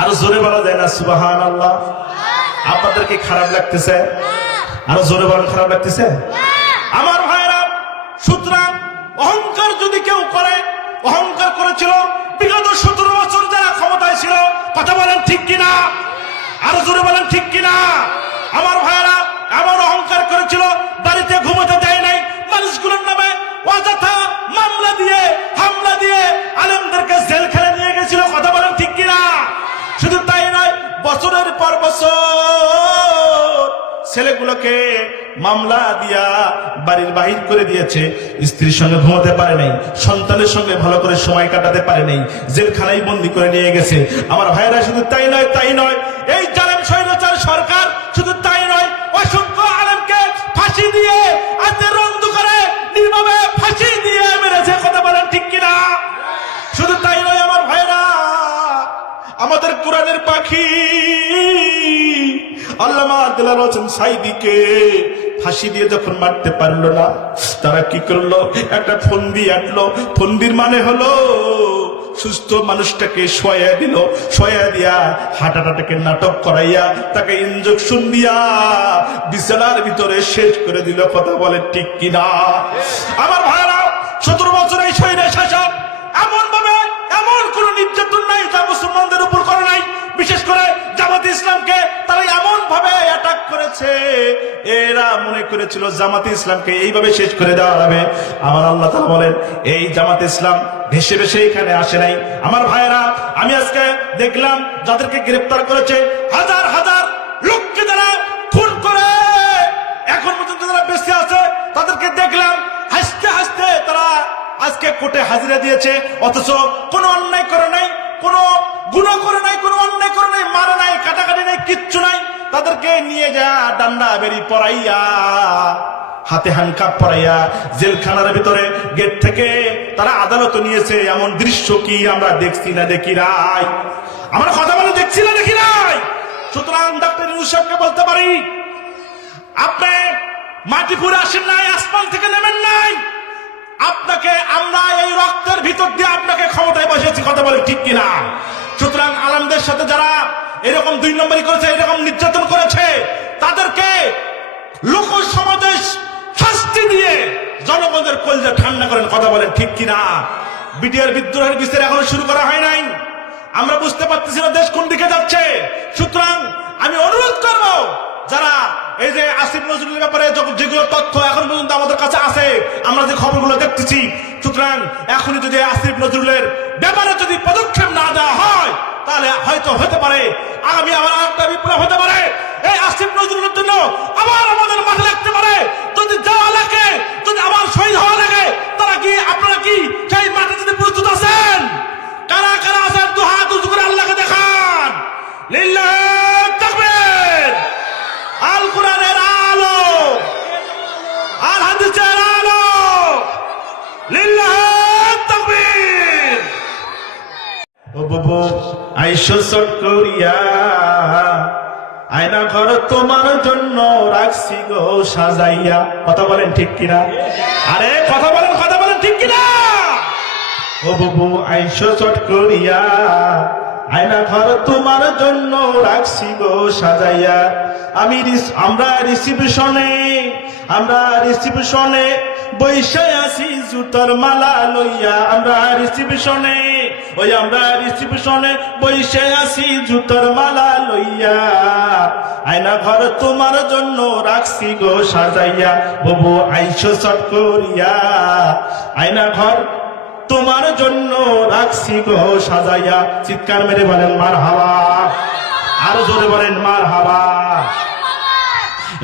আরো জোরে বলা যায় না সুবহানাল্লাহ? আপনাদের কি খারাপ লাগতেছে? আরো জোরে বলেন, খারাপ লাগতেছে? আমার ভাইরা, সুতরাং অহংকার যদি কেউ করে, অহংকার করেছিল বিগত 17 বছর যারা ক্ষমতায় ছিল, কথা বলেন ঠিক কিনা? আরো জোরে বলেন ঠিক কিনা? আমার ভাইরা, এমন অহংকার করেছিল, বাড়িতে ঘুমোতে দেয় নাই, মানুষগুলোর নামে অযথা হামলা দিয়ে আলেমদেরকে জেলখানে নিয়ে গেছিল। কথা বলেন ঠিক কিনা? শুধু তাই নয়, বছরের পর বছর ছেলেগুলোকে মামলা দিয়া বাড়ির বাহির করে দিয়েছে। স্ত্রীর সঙ্গে ঘুমাতে পারে নাই, সন্তানের সঙ্গে ভালো করে সময় কাটাতে পারে নাই, জেলখানায় বন্দি করে নিয়ে গেছে। আমার ভাইরা শুধু তাই নয়, এই জালেম স্বৈরাচার সরকার শুধু তাই নয়, অসংখ্য আলেমকে ফাঁসি দিয়ে আজকে রন্ধ করে নির্মমে ফাঁসি দিয়ে মেরেছে। কথা বলেন ঠিক কিনা? শুধু তাই নয় আমার ভাইরা, আমাদের কোরআনের পাখি আল্লামা দেলাওয়ার হোসেন সাঈদীকে ফাঁসি দিয়ে যখন মারতে পারলো না, তারা কি করলো? একটা ফন্দি আনলো। ফন্দির মানে হলো সুস্থ মানুষটাকে শোয়া দিল, শোয়া দিয়া হাঁটাটাকে নাটক করাইয়া তাকে ইনজেকশন দিয়া বিছানার ভিতরে শেষ করে দিল। কথা বলেন ঠিক কিনা? আমার ভাইরা, 17 বছর এই শহীদের শাসক এমন ভাবে এমন কোন নির্যাতন নাই যা মুসলমানদের উপর করে নাই। বিশেষ করে জামাতে ইসলামকে তারা এমন ভাবে অ্যাটাক করেছে, এরা মনে করেছিল জামাতে ইসলামকে এইভাবে শেষ করে দেওয়া হবে। আমার আল্লাহ তাআলা বলেন, এই জামাতে ইসলাম ভেসে ভেসে এখানে আসে নাই। আমার ভাইরা, আমি আজকে দেখলাম যাদেরকে গ্রেফতার করেছে, হাজার হাজার লোককে যারা খুন করে এখন পর্যন্ত যারা বেঁচে আছে, তাদেরকে দেখলাম হাসতে হাসতে তারা আজকে কোর্টে হাজিরা দিয়েছে। অথচ কোনো অন্যায় করে নাই, কোনো গুনাহ করে নাই, কোনো অন্যায় করে নাই, মারা নাই, কাটাকাটি নাই, কিচ্ছু নাই। তাদেরকে নিয়ে যা ডান্ডা বেরি পরাইয়া, হাতে হ্যান্ডকাপ পরাইয়া জেলখানার ভিতরে গেট থেকে তারা আদালত নিয়েছে। এমন দৃশ্য কি আমরা দেখছি না দেখি নাই? আমরা কথা বলে দেখছি না দেখি নাই? সুতরাং ডক্টর ইউনূস সাহেবকে বলতে পারি, আপনি মাটি পুরে আসেন নাই, আসমান থেকে নেমেন নাই। আপনাকে আমরা এই রক্তের ভিতর দিয়ে আপনাকে ক্ষমতায় বসেছি। কথা বলে ঠিক কিনা? সুতরাং আলেমদের সাথে যারা এরকম 2 নম্বরই করেছে, এরকম নির্যাতন করেছে, তাদেরকে লোক সমাজে শাস্তি দিয়ে জনগণের কলজা ঠান্ডা করেন। কথা বলেন ঠিক কিনা? বিটিআর বিদ্রোহের বিচার এখনো শুরু করা হয় নাই। আমরা বুঝতে পারতেছি না দেশ কোন দিকে যাচ্ছে। সুতরাং আমি অনুরোধ করব, যারা এই যে আসিফ নজরুলের ব্যাপারে যেগুলো তথ্য এখন পর্যন্ত আমাদের কাছে আছে, আমরা যে খবরগুলো দেখতেছি, সুতরাং এখনই যদি আসিফ নজরুলের ব্যাপারে যদি পদক্ষেপ না দেওয়া হয়, তাহলে হয়তো হতে পারে আগামী আবার একটা বিপ্লব হতে পারে। এই আসিফ নজরুলের জন্য আবার আমাদের মাঠে লাগতে পারে। যদি যাওয়া লাগে, যদি আবার শহীদ হওয়া লাগে, তারা কি, আপনারা কি সেই মাঠে যদি প্রস্তুত আছেন? কারা কারা আছেন? 2 হাত উঁচু করে আল্লাহকে দেখান। লিল্লাহ তাকবীর। আল কোরআনের আলো, আল হাদিসের আলো, লিল্লাহ তাকবীর। ও বাবু আইসো চট করিয়া, আয়না ঘর তোমার জন্য রাখছি গো সাজাইয়া। কথা বলেন ঠিক কিনা? আরে কথা বলেন ঠিক কিনা? ও বাবু আইসো চট করিয়া, আয়না ঘর তোমার জন্য রাখছি গো সাজাইয়া। আমরা রিসিপশনে বৈশা আছি জুতার মালা লইয়া। আমরা রিসিপশনে বৈশা আছি জুতার মালা লইয়া। আয়না ঘর তোমার জন্য রাখছি গো সাজাইয়া। বাবু আইসো চট করিয়া, আয়না ঘর তোমার জন্য রাখছি গো সাজাইয়া। চিৎকার মেরে বলেন মারহাবা, আরো জোরে বলেন মারহাবা।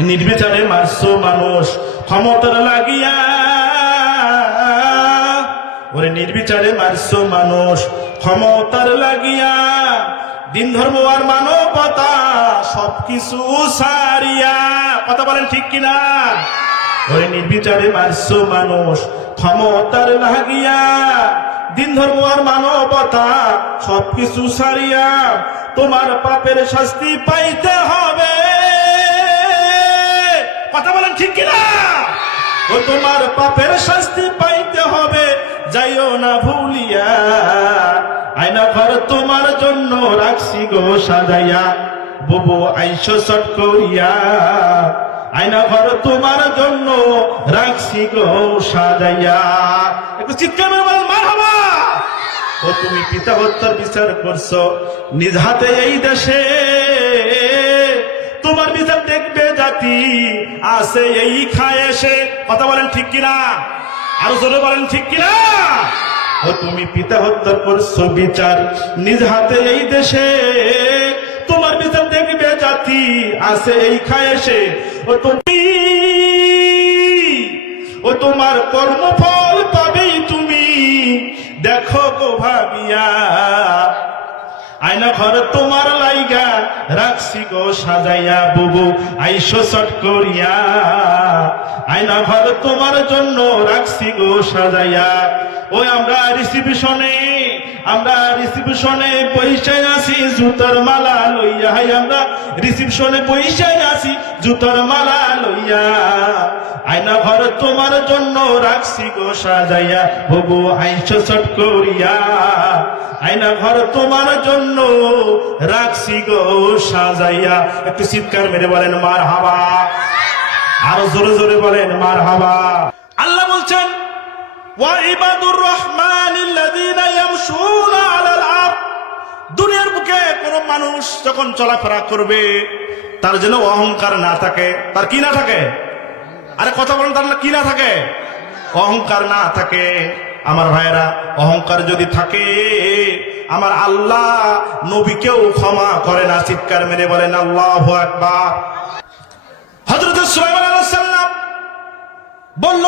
নির্বিচারে মারছো মানুষ ক্ষমতার লাগিয়া, ওরে নির্বিচারে মারছো মানুষ ক্ষমতার লাগিয়া। দিন ধর্ম আর মানবতা সবকিছু সারিয়া। কথা বলেন ঠিক কিনা? ওরে নির্বিচারে মারছো মানুষ ক্ষমতার লাগিয়া। দিন ধর্ম আর মানবতা সবকিছু সারিয়া। তোমার পাপের শাস্তি পাইতে হবে। কথা বলেন ঠিক কিনা? ও তোমার পাপের শাস্তি পাইতে হবে, যাইও না ভুলিয়া। আয়না ঘর তোমার জন্য রাখছি গো সাজাইয়া। বুবু আইসো চট করিয়া, আয়না ঘর তোমার জন্য রাখছি গো সাজাইয়া। একটু চিৎকার মেরে মারহাবা। ও তুমি পিতা হত্যার বিচার করছো নিজ হাতে এই দেশে, তোমার বিচার দেখবে জাতি আছে এই খায় এসে। কথা বলেন ঠিক কিনা? আর জোরে বলেন ঠিক কিনা? ও তুমি পিতা হত্যা করছো বিচার নিজ হাতে এই দেশে, তোমার বিচার দেখবে জাতি আছে এই খায়েশে। ও তুমি ও তোমার কর্মফল পাবেই তুমি, দেখো গো ভাবিয়া আয়না ঘর তোমার লাইগা রাখছি গো সাজাইয়া, বুবু আইসো চট করিয়া আয়না ঘর তোমার জন্য রাখছি গো সাজাইয়া। ওই আমরা রিসিপশনে পয়সায় আসি জুতার মালা লইয়া, আমরা রিসিপশনে পয়সায় আসি জুতার মালা লইয়া, আয়না ঘর তোমার জন্য রাখছি গো সাজাইয়া, বুবু আইসো চট করিয়া আয়না ঘর তোমার জন্য রাখছি গো সাজাইয়া। একটু চিৎকার মেরে বলেন মারহাবা, আরো জোরে জোরে বলেন মারহাবা। আল্লাহ বলছেন ওয়া ইবাদুর রহমানিল্লাযীনা ইয়ামশুনা আলাল আরদ, দুনিয়ার বুকে কোন মানুষ যখন চলাফেরা করবে তার যেন অহংকার না থাকে। তার কি না থাকে? আরে কথা বলেন, তার কি না থাকে? অহংকার না থাকে। আমার ভাইরা, অহংকার যদি থাকে আমার আল্লাহ নবীকেও ক্ষমা করে না। চিৎকার মেরে বলেন আল্লাহু আকবার। হযরত সুলাইমান আলাইহিস সালাম বলল,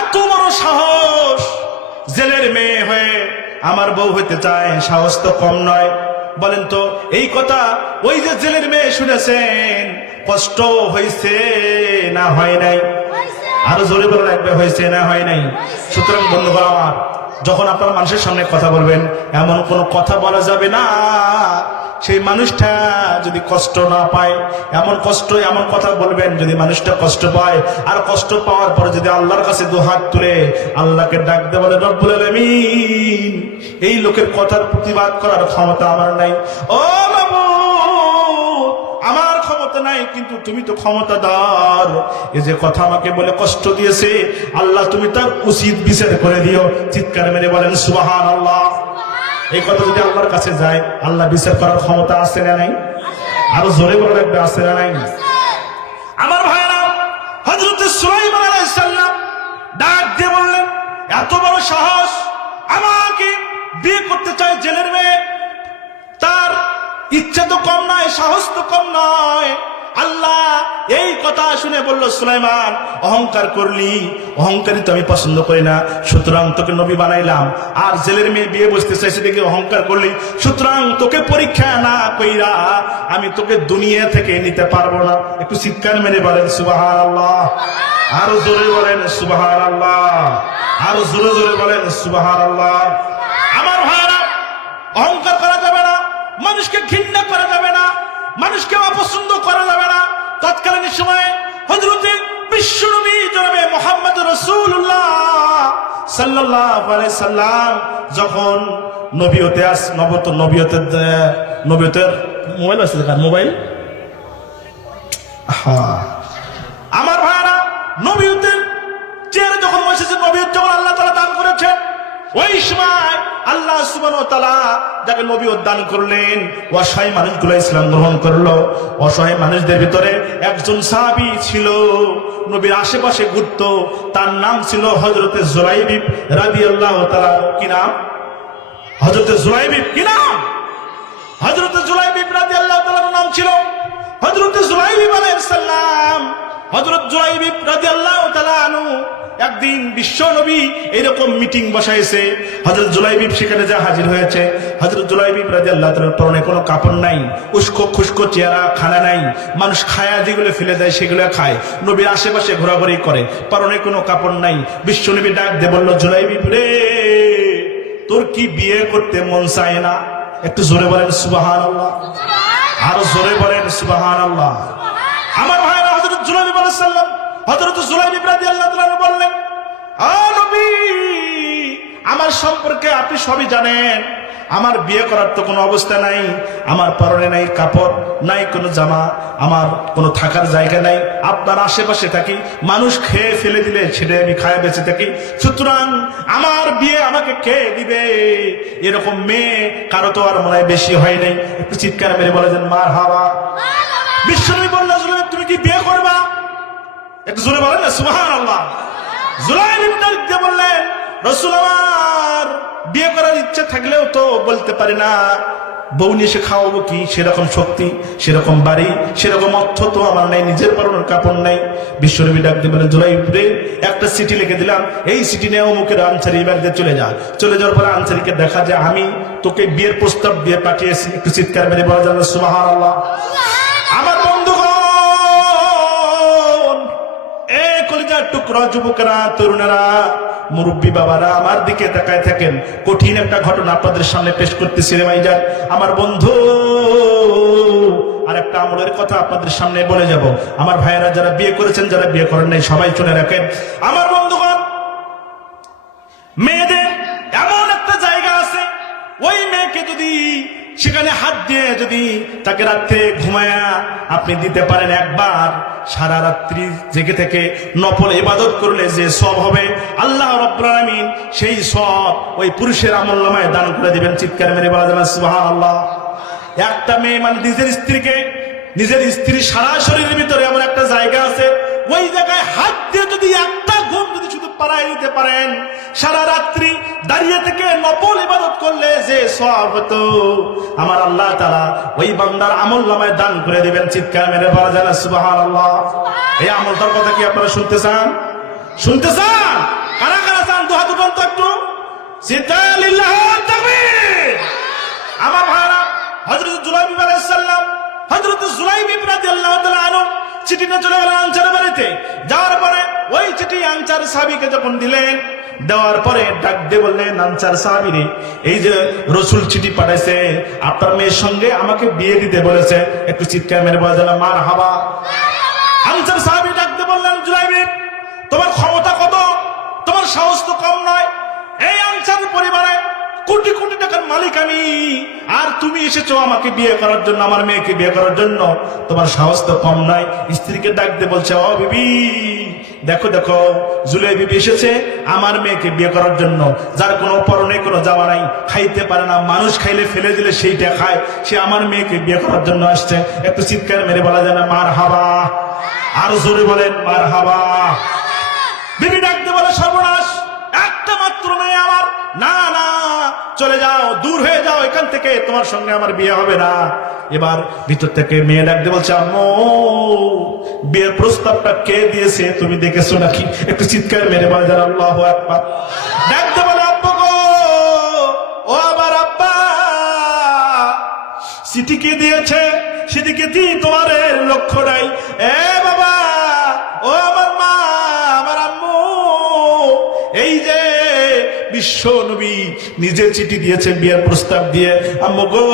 এত বড় সাহস, জেলের মেয়ে হয়ে আমার বউ হইতে চায়, সাহস তো কম নয়। বলেন তো এই কথা ওই যে জেলের মেয়ে শুনেছেন, কষ্ট হয়েছে না হয় নাই? আরো জোরে বলে রাখবে, হয়েছে না হয় নাই? সুতরাং বন্ধুগণ আমার, যখন আপনারা মানুষের সামনে কথা বলবেন এমন কোন কথা বলা যাবে না সেই মানুষটা যদি কষ্ট না পায়। এমন কথা বলবেন যদি মানুষটা কষ্ট পায়, আর কষ্ট পাওয়ার পরে যদি আল্লাহর কাছে দুহাত তুলে আল্লাহকে ডাক দিয়ে বলে রব্বুল আলামিন, এই লোকের কথার প্রতিবাদ করার ক্ষমতা আমার নাই, ও মাবুদ আমার ক্ষমতা নাই, কিন্তু তুমি তো ক্ষমতাদার, এই যে কথা আমাকে বলে কষ্ট দিয়েছে আল্লাহ তুমি তার উচিত বিচার করে দিও। চিৎকার মেরে বলেন সুবহানাল্লাহ। এই কথা যদি আল্লাহর কাছে যায়, আল্লাহ বিচার করার ক্ষমতা আছে না নাই? আরো জোরে বলে রাখবে, আছে না নাই? আমার ভাইরা, হযরত সুলাইমান আলাইহিস সালাম ডাক দিয়ে বললেন, এত বড় সাহস, আমাকে বিয়ে করতে চায় জেলের মেয়ে, তার ইচ্ছা তো কম নয়, সাহস তো কম নয়। আল্লাহ এই কথা শুনে বলল, সুলাইমান অহংকার করলি, অহংকারী তো আমি পছন্দ করি না, সুতরাং তোকে নবী বানাইলাম। আর জেলের মেয়ে বিয়ে বসতে চাইছে দেখে অহংকার করলি, সুতরাং তোকে পরীক্ষা না কইরা আমি তোকে দুনিয়া থেকে নিতে পারবো না। একটু চিৎকার মেরে বলেন সুবহানাল্লাহ, আরো জোরে বলেন সুবহানাল্লাহ, আরো জোরে জোরে বলেন সুবহানাল্লাহ। আমার ভাইরা, অহংকার করা যাবে না, মানুষকে ঘৃণা করা যাবে না, মানুষকে অপছন্দ করা যাবে না। তৎকালীন সময়ে হযরত বিশ্বনবী জনাবে মুহাম্মদ রাসূলুল্লাহ সাল্লাল্লাহু আলাইহি সাল্লাম যখন নবীয়তের মোবাইল আছে, মোবাইল আমার ভাইরা, নবীয়তের চেয়ারে যখন বসেছে, নবীয়ত যখন আল্লাহ তাআলা দান করেছেন, ওই সময় আল্লাহ সুবহানাহু ওয়া তাআলা যাকে নবীয়ত দান করলেন, অসহায় মানুষগুলো ইসলাম গ্রহণ করলো। অসহায় মানুষদের ভিতরে একজন সাহাবী ছিল, নবীর আশেপাশে ঘুরতো, তার নাম ছিল হযরতে জুলাইবিব রাদিয়াল্লাহু তাআলা। কি নাম? হযরতে জুলাইবিব। কি নাম? হযরতে জুলাইবিব রাদিয়াল্লাহু তাআলার নাম ছিল। হযরতে জুলাইবিব আলাইহিস সালাম, হযরত জুলাইবিব রাদিয়াল্লাহু তাআলা আনহু একদিন বিশ্ব নবী এরকম মিটিং বসাইছে, হযরত জুলাইবিব সেখানে যা হাজির হয়েছে। হযরত জুলাইবিব রাদিয়াল্লাহু তাআলার পরনে কোনো কাপড় নাই, উস্কো খুস্কো চেহারা, খানা নাই, মানুষ খায়া যেগুলো ফেলে দেয় সেগুলো খায়, নবীর আশেপাশে ঘোরাঘুরি করে, পরনে কোনো কাপড় নাই। বিশ্ব নবী ডাক দিয়ে বলল, জুলাইবিব রে, তোর কি বিয়ে করতে মন চায় না? একটু জোরে বলেন সুবহানাল্লাহ, আরো জোরে বলেন সুবহানাল্লাহ। আমার ভাইরা, হযরত জুলাইবিব আলাইহিস সালাম, হযরত জুলাইবিব রাদিয়াল্লাহু তাআলা বললেন, ও নবী, আমার সম্পর্কে আপনি সবই জানেন, আমার বিয়ে করার তো কোনো অবস্থা নাই, আমার পরনে নাই কাপড়, নাই কোনো জামা, আমার কোনো থাকার জায়গা নাই, আপনার আশেপাশে থাকি, মানুষ খেয়ে ফেলে দিলে সেটা আমি খায় বেঁচে থাকি, সুতরাং আমার বিয়ে আমাকে কে দিবে? এরকম মেয়ে কারো তো আর মনে হয় বেশি হয় নাই। একটু চিৎকার মেরে বলে দেন মারহাবা। বিশ্বনবী বললেন, তুমি কি বিয়ে করবা? একটু জোরে বলেন না সুবহানাল্লাহ। জুলাইবিব ডাকতে বললেন, রাসূল আমার বিয়ে করার ইচ্ছা থাকলেও তো বলতে পারি না, বউ নিয়ে এসে খাওয়াবো কি? সেরকম শক্তি, সেরকম বাড়ি, সেরকম অর্থ তো আমার নাই, নিজের পরনের কাপড় নাই। বিশ্বনবী ডাকতে বলেন, জুলাইবিবরে একটা চিঠি লিখে দিলাম, এই চিঠি নিয়ে অমুকের আনসারি বাড়িতে চলে যা। চলে যাওয়ার পরে আনসারিকে দেখা যায় আমি তোকে বিয়ের প্রস্তাব দিয়ে পাঠিয়েছি। একটু চিৎকার মেরে বলা যাবে সুবহানাল্লাহ। আমার বন্ধুগণ, এ কলিজার টুকরা যুবকেরা, তরুণেরা, মুরব্বী বাবারা, আমার দিকে তাকায় থাকেন। কঠিন একটা ঘটনা আপনাদের সামনে পেশ করতেছি রে ভাইজান। আমার বন্ধু, আর একটা আমলের কথা আপনাদের সামনে বলে যাব। আমার ভাইয়েরা, যারা বিয়ে করেছেন, যারা বিয়ে করেন নাই, সবাই শুনে রাখেন। আমার বন্ধুগণ, মেয়েদের এমন একটা জায়গা আছে, ওই মেয়েকে যদি সেখানে হাত দিয়ে যদি তাকে রাত্রে ঘুমায়া আপনি দিতে পারেন, একবার সারা রাত্রি জেগে থেকে নফল ইবাদত করলে যে সওয়াব হবে, আল্লাহ রাব্বুল আলামিন সেই সওয়াব ওই পুরুষের আমলনামায় দান করে দিবেন। চিৎকার মেরে বলা যাবে সুবহানাল্লাহ। একটা মেয়ে মানে নিজের স্ত্রীকে, নিজের স্ত্রীর সারা শরীরের ভিতরে এমন একটা জায়গা আছে, ওই জায়গায় হাত দিয়ে যদি একটা ঘুম যদি শুধু পাড়ায় দিতে পারেন, সারা রাত্রি দাঁড়িয়ে থেকে নফল ইবাদত করলে যে সওয়াব হতো, আমার আল্লাহ তাআলা ওই বান্দার আমলনামায় দান করে দিবেন। চিৎকার মেরে বলা যাবে সুবহানাল্লাহ। এই আমলটার কথা কি আপনারা শুনতে চান? শুনতে চান? কারা কারা চান? দুহাত উঠান তো একটু। সিদ্দাল্লাহ তাকবীর। আমার ভাইরা, হযরত জুলাইবিব আলাইহিস সালাম, হযরত জুলাইবিব রাদিয়াল্লাহু তাআলা আনহু চিঠি নিয়ে চলে গেলেন আনসারের বাড়িতে। যাওয়ার পরে ওই চিঠি আনসার সাহাবীকে যখন দিলেন, দেওয়ার পরে ডাক দিয়ে বললেন, আনসার সাহাবী রে, এই যে রাসূল চিঠি পাঠাইছে, আপনার মেয়ের সঙ্গে আমাকে বিয়ে দিতে বলেছে। একটু চিৎকার মেরে বলা যাবে মারহাবা। আনসার সাহাবী ডাক দিয়ে বললেন, জুলাইবিব, তোমার ক্ষমতা কত? তোমার সাহস তো কম নয়। এই আনসার পরিবারে কোটি কোটি টাকার মালিক আমি, আর তুমি এসেছো আমাকে বিয়ে করার জন্য, আমার মেয়েকে বিয়ে করার জন্য, তোমার সাহস তো কম নয়। স্ত্রীকে ডাক দিয়ে বলছে, ও বিবি, দেখো দেখো, জুলাইবিব এসেছে আমার মেয়েকে বিয়ে করার জন্য, যার কোনো পরনে কোনো জামা নাই, খাইতে পারে না, মানুষ খাইলে ফেলে দিলে সেইটা খায়, সে আমার মেয়েকে বিয়ে করার জন্য আসছে। একটু চিৎকার মেরে বলা যায় না মারহাবা? আরো জোরে বলেন মারহাবা। বিবি ডাক দিয়ে বলে, সর্বনাশ, একটা মাত্র মেয়ে আমার, না না, চলে যাও, দূর হয়ে যাও এখান থেকে, তোমার সঙ্গে আমার বিয়ে হবে না। এবার ভিতর থেকে মেয়ে ডাকতে বলছে, আম্মু, বিয়ের প্রস্তাবটা কে দিয়েছে তুমি দেখেছো নাকি? একটু চিৎকার মেরে বলা যায় আল্লাহু আকবার। ডাকতে বলে, আব্বু গো, ও আমার আব্বা, চিঠি কে দিয়েছে সেদিকে দি তোমার লক্ষ্য নাই। এ বাবা, ও আমার মা, আমার আম্মু, এই যে বিশ্ব নবী নিজে চিঠি দিয়েছেন বিয়ের প্রস্তাব দিয়ে। আম্মু গো,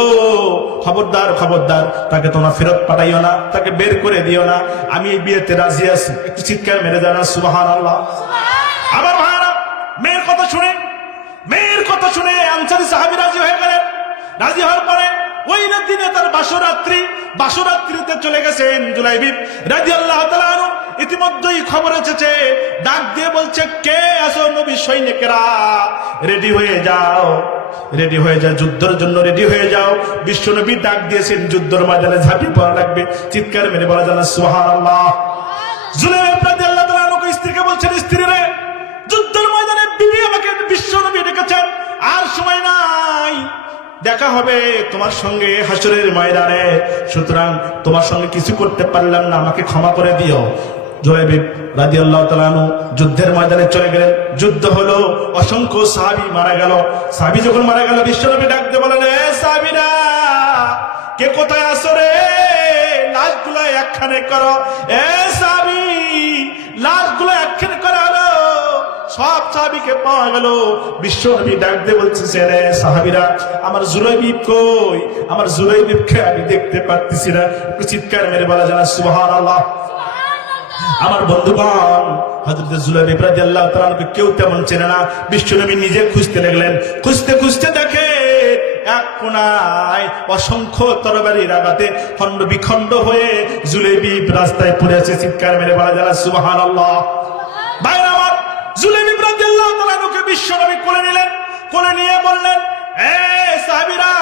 খবরদার খবরদার, তাকে তোমরা ফেরত পাঠাইও না, তাকে বের করে দিও না, আমি এই বিয়েতে রাজি আছি। একটু চিৎকার মেরে জানা সুবহানাল্লাহ। আমার ভাইরা, মেয়ের কথা শুনে, মেয়ের কথা শুনে আনসারী সাহাবী রাজি হয়ে গেলেন। রাজি হওয়ার পরে ওই দিনে তার বাসরাত্রিতে চলে গেছেন জুলাইবিব রাদিয়াল্লাহু তাআলা আনহু। ইতিমধ্যেই খবর এসেছে, ডাক দিয়ে বলছে, কে আছো নবীর সৈনিকেরা, রেডি হয়ে যাও, রেডি হয়ে যাও, যুদ্ধের জন্য রেডি হয়ে যাও। বিশ্বনবী ডাক দিয়েছেন, যুদ্ধের ময়দানে ঝাঁপি পড়া লাগবে। চিৎকার মেরে বলা যায় না সুবহানাল্লাহ। জুলাইবিব রাদিয়াল্লাহু তাআলা আনহু স্ত্রীকে বলছেন, স্ত্রী রে, যুদ্ধের ময়দানে বিবি আমাকে বিশ্বনবী ডেকেছেন, আর সময় নাই, দেখা হবে তোমার সঙ্গে হাসরের ময়দানে, সুতরাং তোমার সঙ্গে কিছু করতে পারলাম না, আমাকে ক্ষমা করে দিও। জুলাইবিব রাদিয়াল্লাহু তাআলা আনহু যুদ্ধের ময়দানে চলে গেলেন। যুদ্ধ হলো, অসংখ্য সাহাবী মারা গেল। সাহাবী যখন মারা গেল, বিশ্বনবী ডাকতে বলেন, এ সাহাবীরা, কে কোথায় আছো রে? লাশগুলো একখানে করো। এ সাহাবী, লাশগুলো একখানে করা হলো। সব সাহাবীকে পাওয়া গেল। বিশ্বনবী ডাক দিয়ে বলতেছে, রে সাহাবীরা, আমার জুলাইবিব কই? আমার জুলাইবিবকে আমি দেখতে পাচ্ছি না। একটু চিৎকার মেরে বলা যায় না সুবহানাল্লাহ। আমার বন্ধুগণ, হযরত জুলাইবিব রাদিয়াল্লাহু তাআলা আনহু কেউ তেমন চেনে না। বিশ্বনবী নিজে খুঁজতে লাগলেন। খুঁজতে খুঁজতে দেখে এক কোনায় অসংখ্য তরবারির আঘাতে খণ্ড বিখণ্ড হয়ে জুলাইবিব রাস্তায় পড়ে আছে। চিৎকার মেরে বলা যায় না সুবহানাল্লাহ। ভাইরা আমার, জুলাইবিব রাদিয়াল্লাহু তাআলা আনহুকে বিশ্বনবী কোলে নিলেন। কোলে নিয়ে বললেন, এ সাহাবীরা,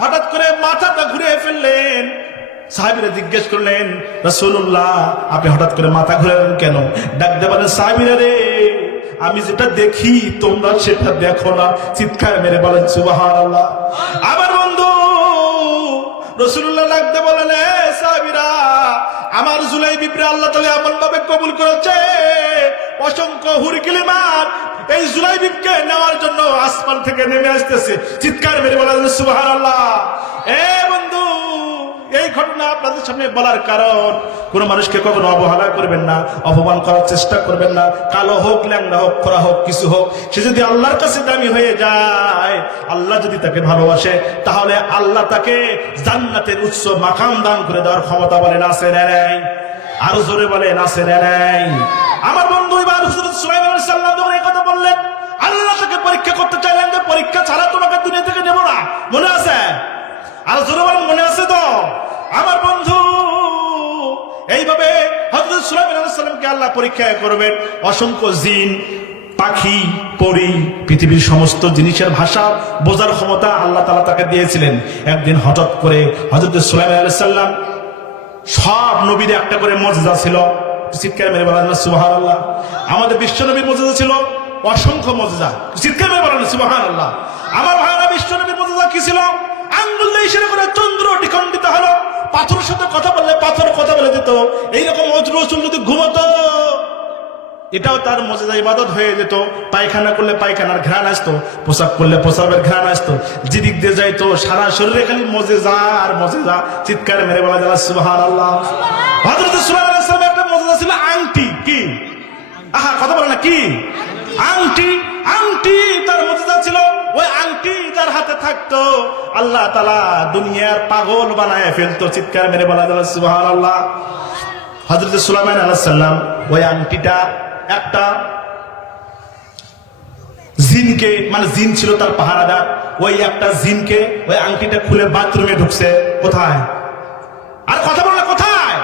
হঠাৎ করে মাথাটা ঘুরিয়ে ফেললেন। সাহাবীরা জিজ্ঞেস করলেন, রাসূলুল্লাহ আপনি হঠাৎ করে মাথা ঘুরালেন কেন? ডাক দিয়ে বলেন, সাহাবীরা রে, আমি যেটা দেখি তোমরা সেটা দেখো না। চিৎকার মেরে বলেন সুবহানাল্লাহ। আমার বন্ধু রাসূলুল্লাহ ডাক দিয়ে বলেন, সাহাবীরা, আমার জুলাইবিবরে আল্লাহ তাআলা এমন ভাবে কবুল করেছে, অসংখ্য হুর কিলিমাত এই জুলাইবিবকে নেওয়ার জন্য আসমান থেকে নেমে আসতেছে। চিৎকার মেরে বলেন সুবহানাল্লাহ। বন্ধু, এই ঘটনা আপনাদের সামনে বলার কারণ, কোন মানুষকে কখনো অবহেলা করবেন না, অপমান করার চেষ্টা করবেন না। কালো হোক, ল্যাংড়া হোক, খোরা হোক, কিছু হোক, সে যদি আল্লাহর কাছে দামি হয়ে যায়, আল্লাহ যদি তাকে ভালোবাসে, তাহলে আল্লাহ তাকে জান্নাতের উচ্চ মাকাম দান করে দেওয়ার ক্ষমতা বলেন আছে না নাই? আরো জোরে বলেন আছে না নাই? আমার বন্ধু এবার হযরত সুলাইমান আলাইহিস সালাম যখন এই কথা বললেন, আল্লাহ তাকে পরীক্ষা করতে চাইলেন যে পরীক্ষা ছাড়া তোমাকে দুনিয়া থেকে নেব না। মনে আছে? আর জোরে বলেন মনে আছে তো? আমার বন্ধু, এইভাবে হযরত সুলাইমান আলাইহিস সালামকে আল্লাহ পরীক্ষা করবেন। অসংখ্য জিন, পাখি, পরী, পৃথিবীর সমস্ত জিনিসের ভাষা বোঝার ক্ষমতা আল্লাহ তাআলা তাকে দিয়েছিলেন। একদিন হঠাৎ করে হযরত সুলাইমান আলাইহিস সালাম, সব নবীর একটা করে মুজিজা ছিল। চিৎকার মেরে বলেন সুবহানাল্লাহ। আমাদের বিশ্ব নবীর মুজিজা ছিল অসংখ্য মুজিজা। চিৎকার মেরে বলেন সুবহানাল্লাহ। আমার ভাইরা, বিশ্ব নবীর মুজিজা কি ছিল? আঙ্গুল দিয়ে ইশারা করে চন্দ্র দ্বিখণ্ডিত হলো, পাথরের সাথে কথা বললে পাথর কথা বলে দিত। এইরকম রাসূল যদি ঘুমতো, এটাও তার মুজিজা, ইবাদত হয়ে যেত। পায়খানা করলে পায়খানার ঘ্রাণ আসতো, পোশাক করলে পোশাকের ঘ্রাণ আসতো, যেদিক দিয়ে যাইতো সারা শরীরে খালি মুজিজা আর মুজিজা। চিৎকার মেরে বলা যায় সুবহানাল্লাহ। হযরত সুলাইমান আলাইহিস সালামের একটা মুজিজা ছিল আংটি। কি? আহা, কথা বলে না কি? আংটি। আংটি তার মুজিজা ছিল। ওই আংটি যার হাতে থাকতো, আল্লাহ তাআলা দুনিয়ার পাগল বানায় ফেলতো। চিৎকার মেরে বলা যায় সুবহানাল্লাহ। হযরত সুলাইমান আলাইহিস সালাম ওই আংটিটা একটা জিনকে, মানে জিন ছিল তার পাহারাদার, ওই একটা জিনকে ওই আংটিটা খুলে বাথরুমে ঢুকছে। কোথায়? আর কথা বলে কোথায়?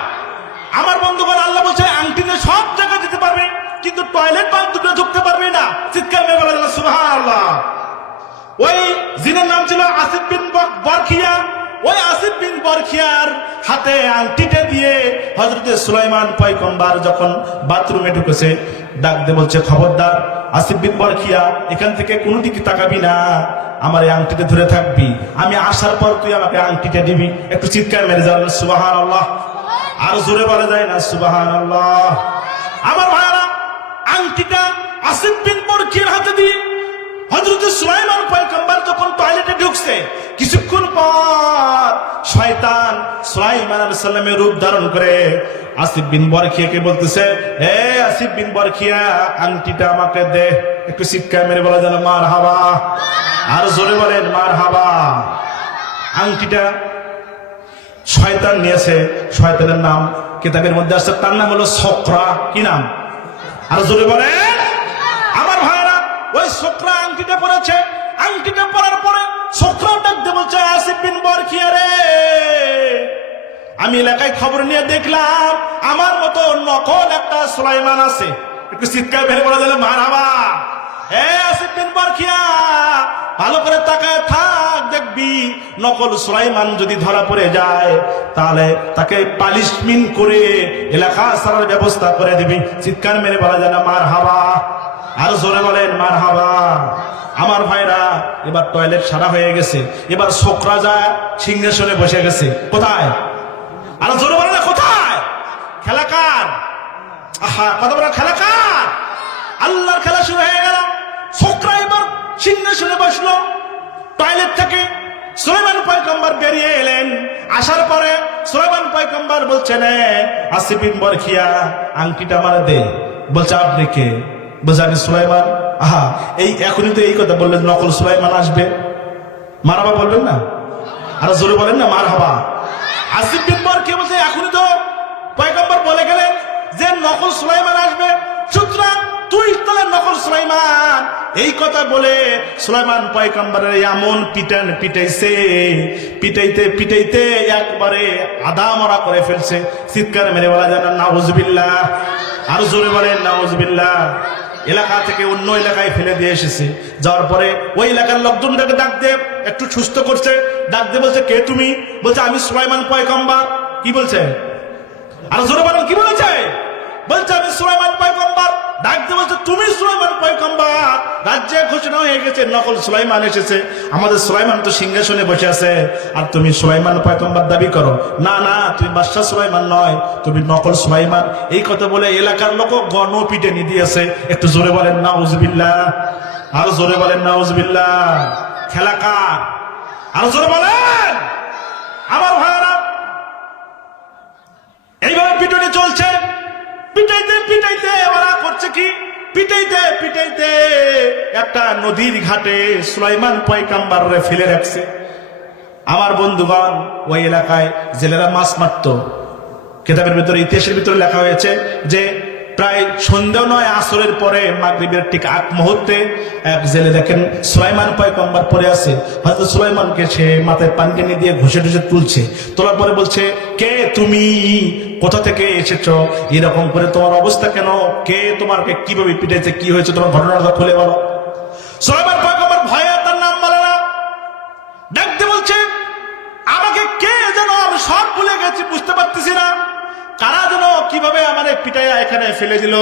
আমার বন্ধুগণ, আল্লাহ বলছে আংটিতে সব জায়গায় যেতে পারবে, কিন্তু টয়লেট বাথরুমে ঢুকতে পারবে না। চিৎকার মেরে বলা যায় সুবহানাল্লাহ। ওই জিনের নাম ছিল আসিফ বিন বরখিয়া। ওই আসিফ বিন বরখিয়ার হাতে আংটিটা দিয়ে হযরত সুলাইমান পয়গম্বর যখন বাথরুমে ঢুকেছে, ডাক দিয়ে বলছে, খবরদার আসিফ বিন বরখিয়া, এখান থেকে কোনো দিকে তাকাবি না, আমার এই আংটিটা ধরে থাকবি, আমি আসার পর তুই আমাকে আংটিটা দিবি। একটু চিৎকার মেরে যাবেন সুবহানাল্লাহ। আর জোরে বলা যায় না সুবহানাল্লাহ? আমার ভাইরা, আংটিটা আসিফ বিন বরখিয়ার হাতে দিয়ে হযরত সুলাইমান পয়গম্বর যখন টয়লেটে ঢুকছে, কিছুক্ষণ পর শয়তান সুলাইমান আলাইহিস সালামের রূপ ধারণ করে আসিফ বিন বরখিয়াকে বলতেছে, হে আসিফ বিন বরখিয়া, আংটিটা আমাকে দে। একটু চিৎকার মেরে বলা যেন মারহাবা। আর জোরে বলেন মারহাবা। আংটিটা শয়তান নিয়েছে। শয়তানের নাম কিতাবের মধ্যে আছে, তার নাম হলো সকরা। কি নাম? আর জোরে বলেন। আমার ভাইরা, ওই সকরা আংটিটা পরেছে। আংটিটা পরার পরে সকরা ডাকতে বলছে, আসিফ বিন বরখিয়া রে, আমি এলাকায় খবর নিয়ে দেখলাম আমার মতো নকল একটা সুলাইমান আছে। একটু চিৎকার মেরে বলা যায় মারহাবা। হে আসিফ বিন বরখিয়া, ভালো করে তাকায় থাক, দেখবি নকল সুলাইমান যদি ধরা পড়ে যায়, তাহলে তাকে পানিশমেন্ট করে এলাকা ছাড়ার ব্যবস্থা করে দিবি। চিৎকার মেরে বলা যায় না মারহাবা। আর জোরে বলেন মারহাবা। আমার ভাইরা, এবার টয়লেট সারা হয়ে গেছে, এবার ছোকরা যায় সিংহাসনে বসে গেছে। কোথায়? আর জোরে বলে না কোথায়? খেলা কার? আহা, কথা বলে খেলা কার? আল্লাহর খেলা শুরু হয়ে গেল। ছোকরা এবার সিংহাসনে বসলো। টয়লেট থেকে সুলাইমান পয়গম্বর বেরিয়ে এলেন। আসার পরে সুলাইমান পয়গম্বর বলছেন, আসিফ বিন বরখিয়া, আংটিটা আমার দে। বলছে, আপনি কে? বলছে, আমি সুলাইমান। আহা, এই এখনই তো এই কথা বললেন, নকল সুলাইমান আসবে। মারহাবা বলবেন না? আর জোরে বলেন না মারহাবা। আসিফ বিন বরখিয়া বলছে, এখনই তো পয়গম্বর বলে গেলেন যে নকল সুলাইমান আসবে, সুতরাং তুই তাহলে নকল সুলাইমান। এই কথা বলে সুলাইমান পয়গম্বরের এমন পিটাইছে, পিটাইতে পিটাইতে একবারে আধা মরা করে ফেলছে। চিৎকার মেরে বলা যায় না নাউজুবিল্লাহ। আর জোরে বলেন নাউজুবিল্লাহ। এলাকা থেকে অন্য এলাকায় ফেলে দিয়ে এসেছে। যাওয়ার পরে ওই এলাকার লোকজনটাকে ডাক দিয়ে একটু সুস্থ করছে। ডাক দিয়ে বলছে, কে তুমি? বলছে, আমি সুলাইমান পয়গম্বর। কি বলছে? আর জোরে বলেন কি বলেছে? বলছে আমি সুলাইমান পয়গম্বর। ডাক দিয়ে বলছে তুমি সুলাইমান পয়গম্বর। রাজ্যে ঘোষণা হয়ে গেছে নকল সুলাইমান এসেছে, আমাদের সুলাইমান তো সিংহাসনে বসে আছে, আর তুমি সুলাইমান পয়গম্বর দাবি করো। না না, তুমি বাদশা সুলাইমান নয়, তুমি নকল সুলাইমান। এই কথা বলে এলাকার লোক গণপিটে নিয়ে দিয়েছে। একটু জোরে বলেন নাউজুবিল্লাহ, আরো জোরে বলেন নাউজুবিল্লাহ। খেলা কার? আরো জোরে বলেন। আমার ভাইরা, এইভাবে পিটুনি চলছে। পিটাইতে পিটাইতে ওরা করছে কি? পিটাইতে পিটাইতে একটা নদীর ঘাটে সুলাইমান পয়গম্বররে ফেলে রাখছে। আমার বন্ধুগণ, ওই এলাকায় জেলেরা মাছ মারত। কিতাবের ভিতরে, ইতিহাসের ভিতরে লেখা হয়েছে যে প্রায় সন্ধ্যা নয়, আসরের পরে মাগরিবের ঠিক আগ মুহূর্তে এক জেলে দেখেন সুলাইমান পয়গম্বর পড়ে আছে। হযরত সুলাইমানকে সে মাথায় পানি টেনে দিয়ে ঘষে ঘষে তুলছে। তোলার পরে বলছে, কে তুমি? কোথা থেকে এসেছো? এরকম করে তোমার অবস্থা কেন? কে তোমাকে কিভাবে পিটাইছে? কি হয়েছে? তোমার ঘটনাটা খুলে বলো। সুলাইমান পয়গম্বর ভয়ে তার নাম বলে না, ডাকতে বলছে, আমাকে কে যেন, আমি সব ভুলে গেছি, বুঝতে পারতেছি না কারা যেন কিভাবে আমাদের পিটাইয়া এখানে ফেলে দিল।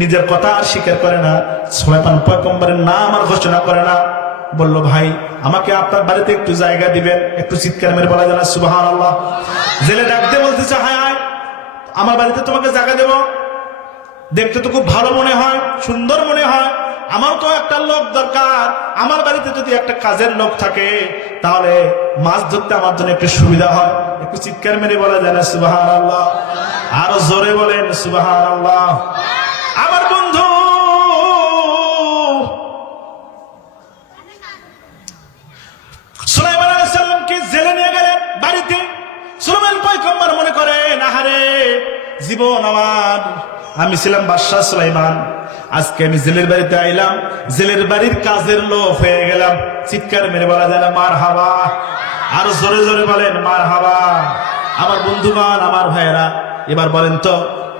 নিজের কথা আর স্বীকার করে না, সুলাইমান পয়গম্বরের নাম আর ঘোষণা করে না। বলল, ভাই আমাকে আপনার বাড়িতে একটু জায়গা দিবেন? একটু চিৎকার মেরে বলা যায় না সুবহানাল্লাহ। জেলে ডাকতে বলতেছে, হায় হায়, আমার বাড়িতে তোমাকে জায়গা দেব? দেখতে তো খুব ভালো মনে হয়, সুন্দর মনে হয়, আমার তো একটা লোক দরকার। আমার বাড়িতে যদি একটা কাজের লোক থাকে তাহলে মাছ ধরতে আমার জন্য একটু সুবিধা হয়। একটু চিৎকার মেরে বলা যায় না সুবহানাল্লাহ, আরো জোরে বলেন সুবহানাল্লাহ। আমার বন্ধু, সুলাইমান আলাইহিস সালামকে জেলে নিয়ে গেলেন বাড়িতে। সুলাইমান পয়গম্বর মনে করেন, আহারে জীবন আমার, আমি ছিলাম বাদশা সুলাইমান, আজকে আমি জেলের বাড়িতে আইলাম, জেলের বাড়ির কাজের লোক হয়ে গেলাম। চিৎকার মেরে বলা যায় না মারহাবা, আর জোরে জোরে বলেন মারহাবা। আমার বন্ধুগণ, আমার ভাইয়েরা, এবার বলেন তো,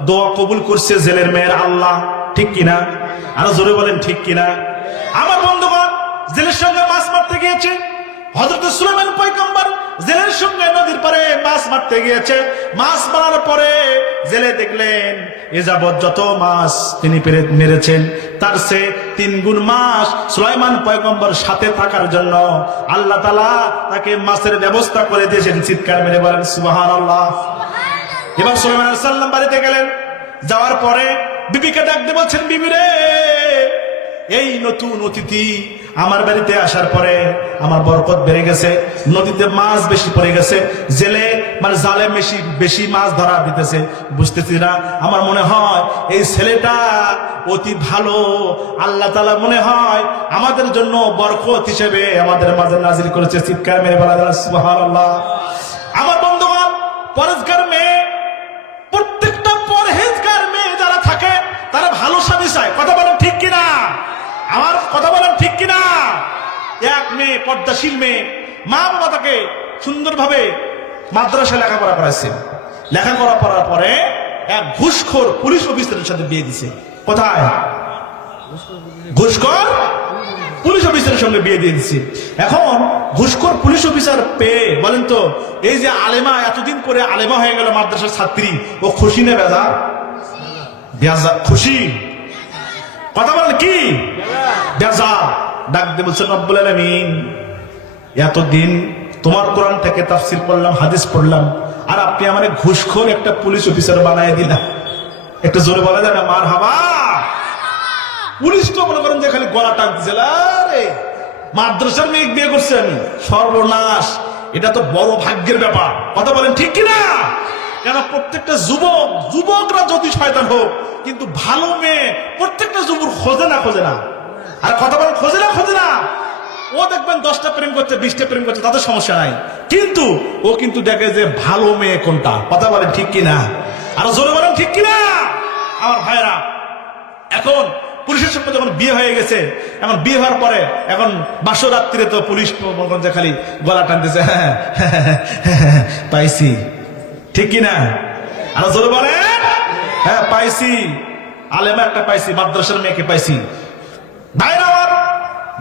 দোয়া কবুল করছে জেলের মেয়ের আল্লাহ, ঠিক কিনা? আরো জোরে বলেন ঠিক কিনা? আমার বন্ধুগণ, জেলের সঙ্গে মাছ মারতে গিয়েছে হযরত সুলাইমান পয়গম্বর। জেলের সঙ্গে নদীর পারে মাছ মারতে গিয়েছে। মাছ মারার পরে জেলে দেখলেন এ যাবৎ যত মাছ তিনি মেরেছেন তার সে 3 গুণ মাছ সুলাইমান পয়গম্বর সাথে থাকার জন্য আল্লাহ তাআলা তাকে মাছের ব্যবস্থা করে দিয়েছেন। চিৎকার মেরে বলেন সুবহানাল্লাহ। এবার সুলাইমান আলাইহিস সালাম বাড়িতে গেলেন। যাওয়ার পরে বিবিকে ডাক দিয়ে বলছেন, বিবি রে, এই নতুন অতিথি আমার বাড়িতে আসার পরে আমার বরকত বেড়ে গেছে, নদীতে মাছ বেশি পড়ে গেছে, জেলে মানে জালে বেশি মাছ ধরা দিতেছে, বুঝতেছি না। আমার মনে হয় এই ছেলেটা অতি ভালো, আল্লাহ তাআলা মনে হয় আমাদের জন্য বরকত হিসেবে আমাদের মাঝে নাজিল করেছে। চিৎকার মেরে বলা যায় সুবহানাল্লাহ। আমার বন্ধুগণ, পরেজগার মেয়ে, প্রত্যেকটা পরহেজগার মেয়ে যারা থাকে তারা ভালো স্বামী চায়। কথা বলেন ঠিক কিনা? আমার কথা বলেন ঠিক কিনা? এক মেয়ে, পর্দাশীল মেয়ে, মা বাবা তাকে সুন্দরভাবে মাদ্রাসায় লেখাপড়া করাইছে। লেখাপড়া করার পরে এক ঘুষখোর পুলিশ অফিসারের সাথে বিয়ে দিছে। কোথায়? ঘুষখোর পুলিশ অফিসারের সঙ্গে বিয়ে দিয়ে দিছে। এখন ঘুষখোর পুলিশ অফিসার পেয়ে বলেন তো, এই যে আলেমা এতদিন পরে আলেমা হয়ে গেল, মাদ্রাসার ছাত্রী, ও খুশি না বেজা? বেজা, খুশি। কথা বলেন কি? বেজা। ডাক দিয়ে বলছেন, রব্বুল আলামিন, এতদিন তোমার কোরআন থেকে তাফসীর পড়লাম, হাদিস পড়লাম, আর আপনি আমারে ঘুষখোর একটা পুলিশ অফিসার বানায় দিলেন। একটু জোরে বলা যায় না মারহাবা? পুলিশ তো মনে করেন যে খালি গলা টানতেছে, আরে মাদ্রাসার মেয়ে বিয়ে করছে আমি, সর্বনাশ, এটা তো বড় ভাগ্যের ব্যাপার। কথা বলেন ঠিক কিনা? কেন প্রত্যেকটা যুবকরা যদি শয়তান হোক, কিন্তু ভালো মেয়ে প্রত্যেকটা যুবক খোঁজে না। আর কথা বলেন খোঁজে না। ও দেখবেন 10টা প্রেম করছে, 20টা প্রেম করছে, তাদের সমস্যা নাই, কিন্তু ও কিন্তু দেখে যে ভালো মেয়ে কোনটা। কথা বলেন ঠিক কিনা? আর জোরে বলেন ঠিক কিনা? আমার ভাইরা, এখন পুলিশের সঙ্গে যখন বিয়ে হয়ে গেছে, এখন বিয়ে হওয়ার পরে এখন বাসরাত্রিরে তো পুলিশ যে খালি গলা টানতেছে, পাইছি, ঠিক কিনা? আর জোরে বলেন, হ্যাঁ পাইছি, আলেমা একটা পাইছি, মাদ্রাসার মেয়েকে পাইছি। ভাইরা আমার,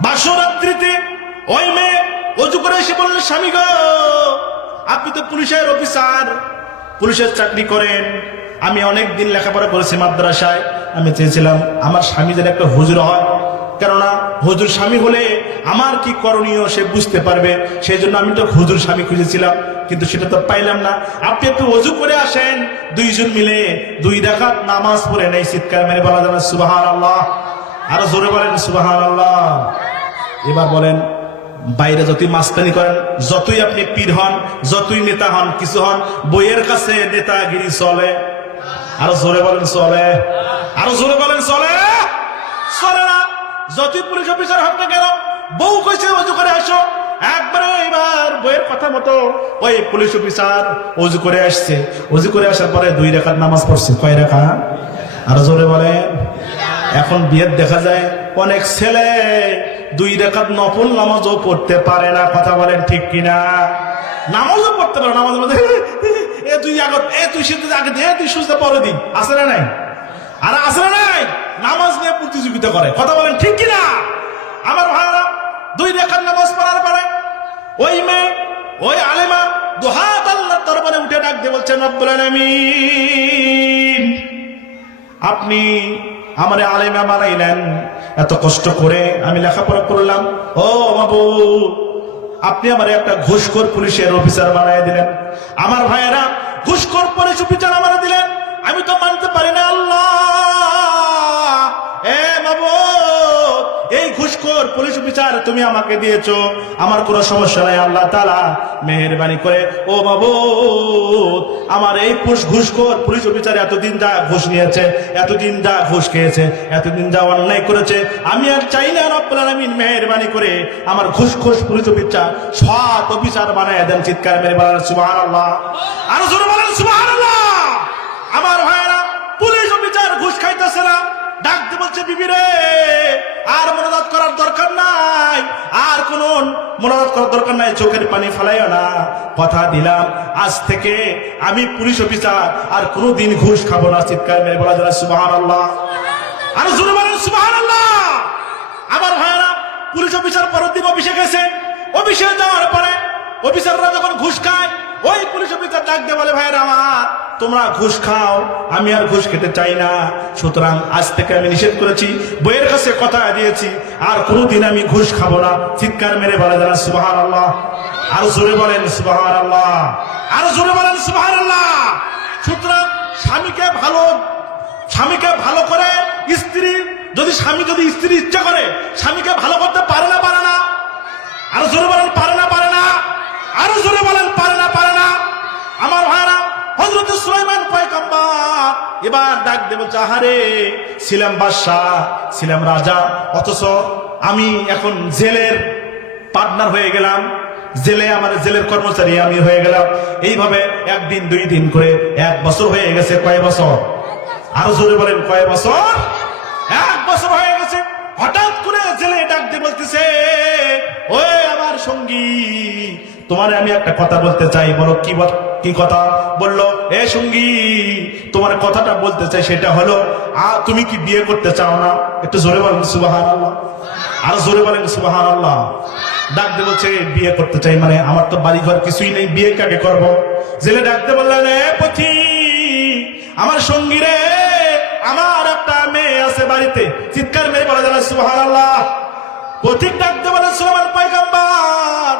বাসরাত্রিতে ওই মেয়ে অজু করে এসে বললেন, স্বামী গো, আপনি তো পুলিশের অফিসার, পুলিশের চাকরি করেন। আমি অনেক দিন লেখাপড়া করেছি মাদ্রাসায়। আমি চেয়েছিলাম আমার স্বামী যেন একটা হুজুর হয়, কেননা হুজুর স্বামী হলে আমার কি করণীয় সে বুঝতে পারবে। সেই জন্য আমি তো হুজুর স্বামী খুঁজেছিলাম, কিন্তু সেটা তো পাইলাম না। আপনি একটু ওযু করে আসেন, দুইজন মিলে 2 রাকাত নামাজ পড়ে নেই। চিৎকার মেরে বলা যাবে সুবহানাল্লাহ। আরো জোরে বলেন সুবহানাল্লাহ। এবার বলেন, বাইরে যতই মাস্তানি করেন, যতই আপনি পীর হন, যতই নেতা হন, কিছু হন, বইয়ের কাছে নেতাগিরি চলে। আরো জোরে বলেন চলে। আরো জোরে বলেন চলে। চলে না। যতই পুলিশ অফিসার হোক না কেন, বউ কইছে ওযু করে আসো, একবারে এবার বইয়ের কথা মতো ওই পুলিশ অফিসার ওযু করে আসছে। ওযু করে আসার পরে 2 রাকাত নামাজ পড়ছে। কয় রাকাত? আরো জোরে বলেন। এখন বিয়ের দেখা যায় অনেক ছেলে 2 রাকাত নফল নামাজও পড়তে পারে না। কথা বলেন ঠিক কিনা? নামাজও পড়তে পারে, নামাজের মধ্যে তুই শীতের আগে দে, তুই সুস্থ পরে দিন, আসে না নাই? আর আসে না নাই? নামাজ নিয়ে প্রতিযোগিতা করে। কথা বলেন ঠিক কিনা? আমার ভাইরা 2 রাকাত নামাজ পড়ার পরে ওই মেয়ে, ওই আলেমা দুহাত আল্লাহর দরবারে উঠে ডাক দিয়ে বলছেন, রব্বুল আলামিন, আপনি আমারে আলেমা বানাইলেন, এত কষ্ট করে আমি লেখাপড়া করলাম। ও মাবুদ, আপনি আমারে একটা ঘুষখোর পুলিশের অফিসার বানাই দিলেন। আমার ভাইয়েরা, ঘুষখোর পুলিশ অফিসার আমারে দিলেন, আমি তো মানতে পারি না আল্লাহ। এ মাবুদ, এই ঘুষখোর পুলিশ অফিসার তুমি আমাকে দিয়েছো, আমার কোনো সমস্যা নাই। আল্লাহ তাআলা মেহেরবানি করে, ও মাবুদ, আমার এই ঘুষখোর পুলিশ অফিসার এতদিন যা ঘুষ নিয়েছে, এতদিন যা ঘুষ খেয়েছে, এতদিন যা অন্যায় করেছে, আমি আর চাই না রব্বুল আলামিন মেহেরবানি করে আমার ঘুষখোর পুলিশ অফিসার সৎ অফিসার বানায় দেন। চিৎকার মেরে বলেন সুবহানাল্লাহ। আর জোরে বলেন সুবহানাল্লাহ। আমার ভাইয়েরা, পুলিশ অফিসার ঘুষ খাইতেছে না, ডাক দিয়ে বলছে, বিবি রে, আর মনোজাত করার দরকার নাই, আর কোন মনোজাত করার দরকার নাই, চোখের পানি ফেলাইও না। কথা দিলাম, আজ থেকে আমি পুলিশ অফিসার আর কোনোদিন ঘুষ খাবো না। চিৎকার মেরে বলা যায় সুবহানাল্লাহ। আর জোরে বলেন সুবহানাল্লাহ। আমার ভাইয়েরা, পুলিশ অফিসার পরের দিন অফিসে গেছে। অফিসে যাওয়ার পরে অফিসাররা যখন ঘুষ খায়, ওই পুলিশ অফিসার ডাক দিয়ে বলে, ভাইয়েরা আমার, তোমরা ঘুষ খাও, আমি আর ঘুষ খেতে চাই না, সুতরাং আজ থেকে আমি নিষেধ করেছি, বইয়ের কাছে কথা দিয়েছি, আর কোনোদিন আমি ঘুষ খাবো না। চিৎকার মেরে বলা যায় সুবহানাল্লাহ। আর জোরে বলেন সুবহানাল্লাহ। আর জোরে বলেন সুবহানাল্লাহ। সুতরাং স্বামীকে ভালো করে স্ত্রী স্বামী যদি স্ত্রী ইচ্ছা করে স্বামীকে ভালো করতে পারে না? পারে না? আরো জোরে বলেন পারে না? পারে না? আরো জোরে বলেন পারে না? পারে না? আমার ভাইরা, হযরত সুলাইমান পয়গম্বর এবার ডাক দেব, যাহারে ছিলাম বাদশা, ছিলাম রাজা, অথচ আমি এখন জেলের পার্টনার হয়ে গেলাম, জেলের কর্মচারী আমি হয়ে গেলাম। এইভাবে 1 দিন 2 দিন করে 1 বছর হয়ে গেছে। কয় বছর? আরো জোরে বলেন কয় বছর? 1 বছর হয়ে গেছে। হঠাৎ করে জেলে ডাক দিয়ে বলতেছে, ওই আমার সঙ্গী, তোমারে আমি একটা কথা বলতে চাই। বলো কি কথা? বললো, এ সঙ্গী, তোমার কথাটা বলতে চাই, সেটা হলো, তুমি কি বিয়ে করতে চাও না? একটু জোরে বলেন সুবহানাল্লাহ। আর জোরে বলেন সুবহানাল্লাহ। ডাক দিয়ে বলছে, বিয়ে করতে চাই মানে আমার তো বাড়ি ঘর কিছুই নেই, বিয়ে কাকে করব? জেলে ডাকতে বললেন, এ পথিক, আমার সঙ্গী রে, আমার একটা মেয়ে আছে বাড়িতে। চিৎকার মেরে বলা যায় সুবহানাল্লাহ। পথিক ডাকতে বলে, সুলাইমান পয়গম্বর,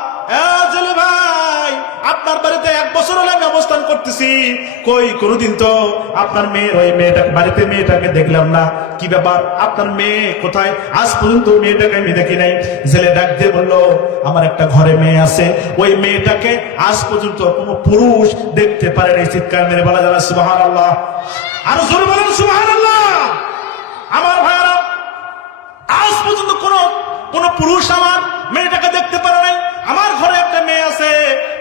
জেলে ভাই, আপনার বাড়িতে 1 বছর হলে আমি অবস্থান করতেছি, কই কোনদিন তো আপনার মেয়ের ওই মেয়েটাকে দেখলাম না, কি ব্যাপার, আপনার মেয়ে কোথায়? আজ পর্যন্ত মেয়েটাকে আমি দেখি নাই। জেলে ডাক দিয়ে বললো, আমার একটা ঘরে মেয়ে আছে, ওই মেয়েটাকে আজ পর্যন্ত কোনো পুরুষ দেখতে পারে নাই। চিৎকার মেরে বলা যায় সুবহানাল্লাহ। আরো জোরে বলেন সুবহানাল্লাহ। আমার ভাইরা, আজ পর্যন্ত কোন পুরুষ আমার মেয়েটাকে দেখতে পারে নাই। আমার ঘরে একটা মেয়ে আছে,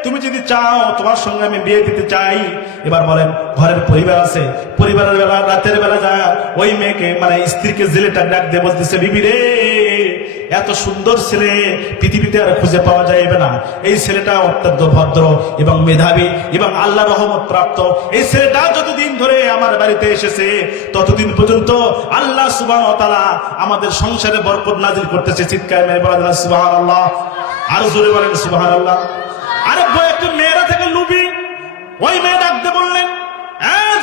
তুমি যদি চাও তোমার সঙ্গে আমি বিয়ে দিতে চাই। এবার বলেন, ঘরের পরিবার আছে, পরিবারের বেলা রাতের বেলা যায় ওই মেয়েকে মানে স্ত্রীকে জেলেটা ডাক দিয়ে বলতেছে, বিবি রে, এত সুন্দর ছেলে পৃথিবীতে আর খুঁজে পাওয়া যাবে না। এই ছেলেটা অত্যন্ত ভদ্র এবং মেধাবী এবং আল্লাহ রহমত প্রাপ্ত। এই ছেলেটা যতদিন ধরে আমার বাড়িতে এসেছে ততদিন পর্যন্ত আল্লাহ সুবহানাহু ওয়া তাআলা আমাদের সংসারে বরকত নাজিল করতেছে। চিৎকার মেরে বলা যায় সুবহানাল্লাহ। আর জোরে বলেন সুবহানাল্লাহ। আরে একটু মেয়েরা থেকে লুপ ওই মেয়ে ডাকতে বললেন,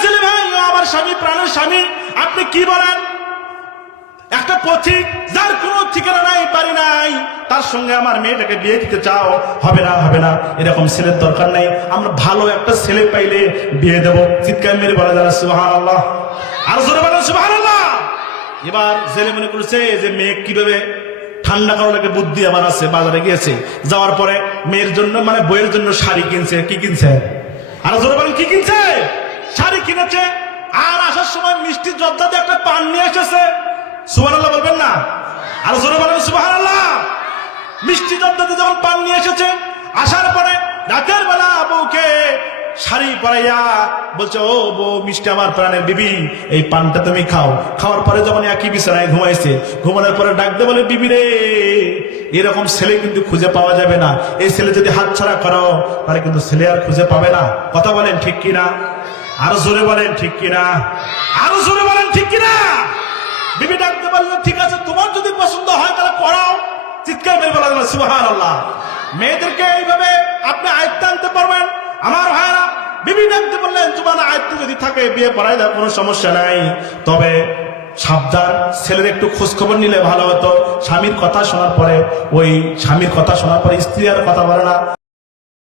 ছেলে ভাই, আমার স্বামী, প্রাণের স্বামী, আপনি কি বলেন? একটা পথিক যার কোনো ঠিকানা নাই, বাড়ি নাই, তার সঙ্গে আমার মেয়েটাকে বিয়ে দিতে চাও? হবে না, হবে না, এরকম ছেলের দরকার নাই, আমরা ভালো একটা ছেলে পাইলে বিয়ে দেবো। চিৎকার মেরে বলা যারা সুবহানাল্লাহ, আর জোরে বলেন সুবহানাল্লাহ। এবার ছেলে মনে করছে যে মেয়ে কিভাবে ঠান্ডা করার একটা বুদ্ধি আমার আছে। বাজারে গিয়েছে, যাওয়ার পরে মেয়ের জন্য মানে বইয়ের জন্য শাড়ি কিনছে। কি কিনছে? আর জোরে বলেন কি কিনছে? শাড়ি কিনেছে। আর আসার সময় মিষ্টি জর্দাতে একটা পান নিয়ে এসেছে। সুবহানাল্লাহ বলবেন না? আর জোরে বলেন সুবহানাল্লাহ। মিষ্টি জর্দাতে যখন পান নিয়ে এসেছে, আসার পরে রাতের বেলা বউকে শাড়ি পরাইয়া বলছে, ও বউ, মিষ্টি আমার প্রাণের বিবি, এই পানটা তুমি খাও। খাওয়ার পরে যখন একই বিছানায় ঘুমাইছে, ঘুমানোর পরে ডাকতে বলে, বিবি রে, এরকম ছেলে কিন্তু খুঁজে পাওয়া যাবে না। এই ছেলে যদি হাতছাড়া করো তাহলে কিন্তু ছেলে আর খুঁজে পাবে না। কথা বলেন ঠিক কিনা? আরো জোরে বলেন ঠিক কিনা? আরো জোরে বলেন ঠিক কিনা? বিবি ডাকতে বলল, ঠিক আছে, তোমার যদি পছন্দ হয় তাহলে করাও। চিৎকার মেরে বলা যাবে সুবহানাল্লাহ। মেয়েদেরকে এইভাবে আপনি আয়ত্তে আনতে পারবেন। আমার ভাইরা, বিবি ডাকতে বললেন, তোমার আয়ত্তে যদি থাকে বিয়ে পড়াই দাও, কোনো সমস্যা নাই, তবে সাবধান, ছেলের একটু খোঁজ খবর নিলে ভালো হতো। স্বামীর কথা শোনার পরে, ওই স্বামীর কথা শোনার পরে স্ত্রী আর কথা বলে না।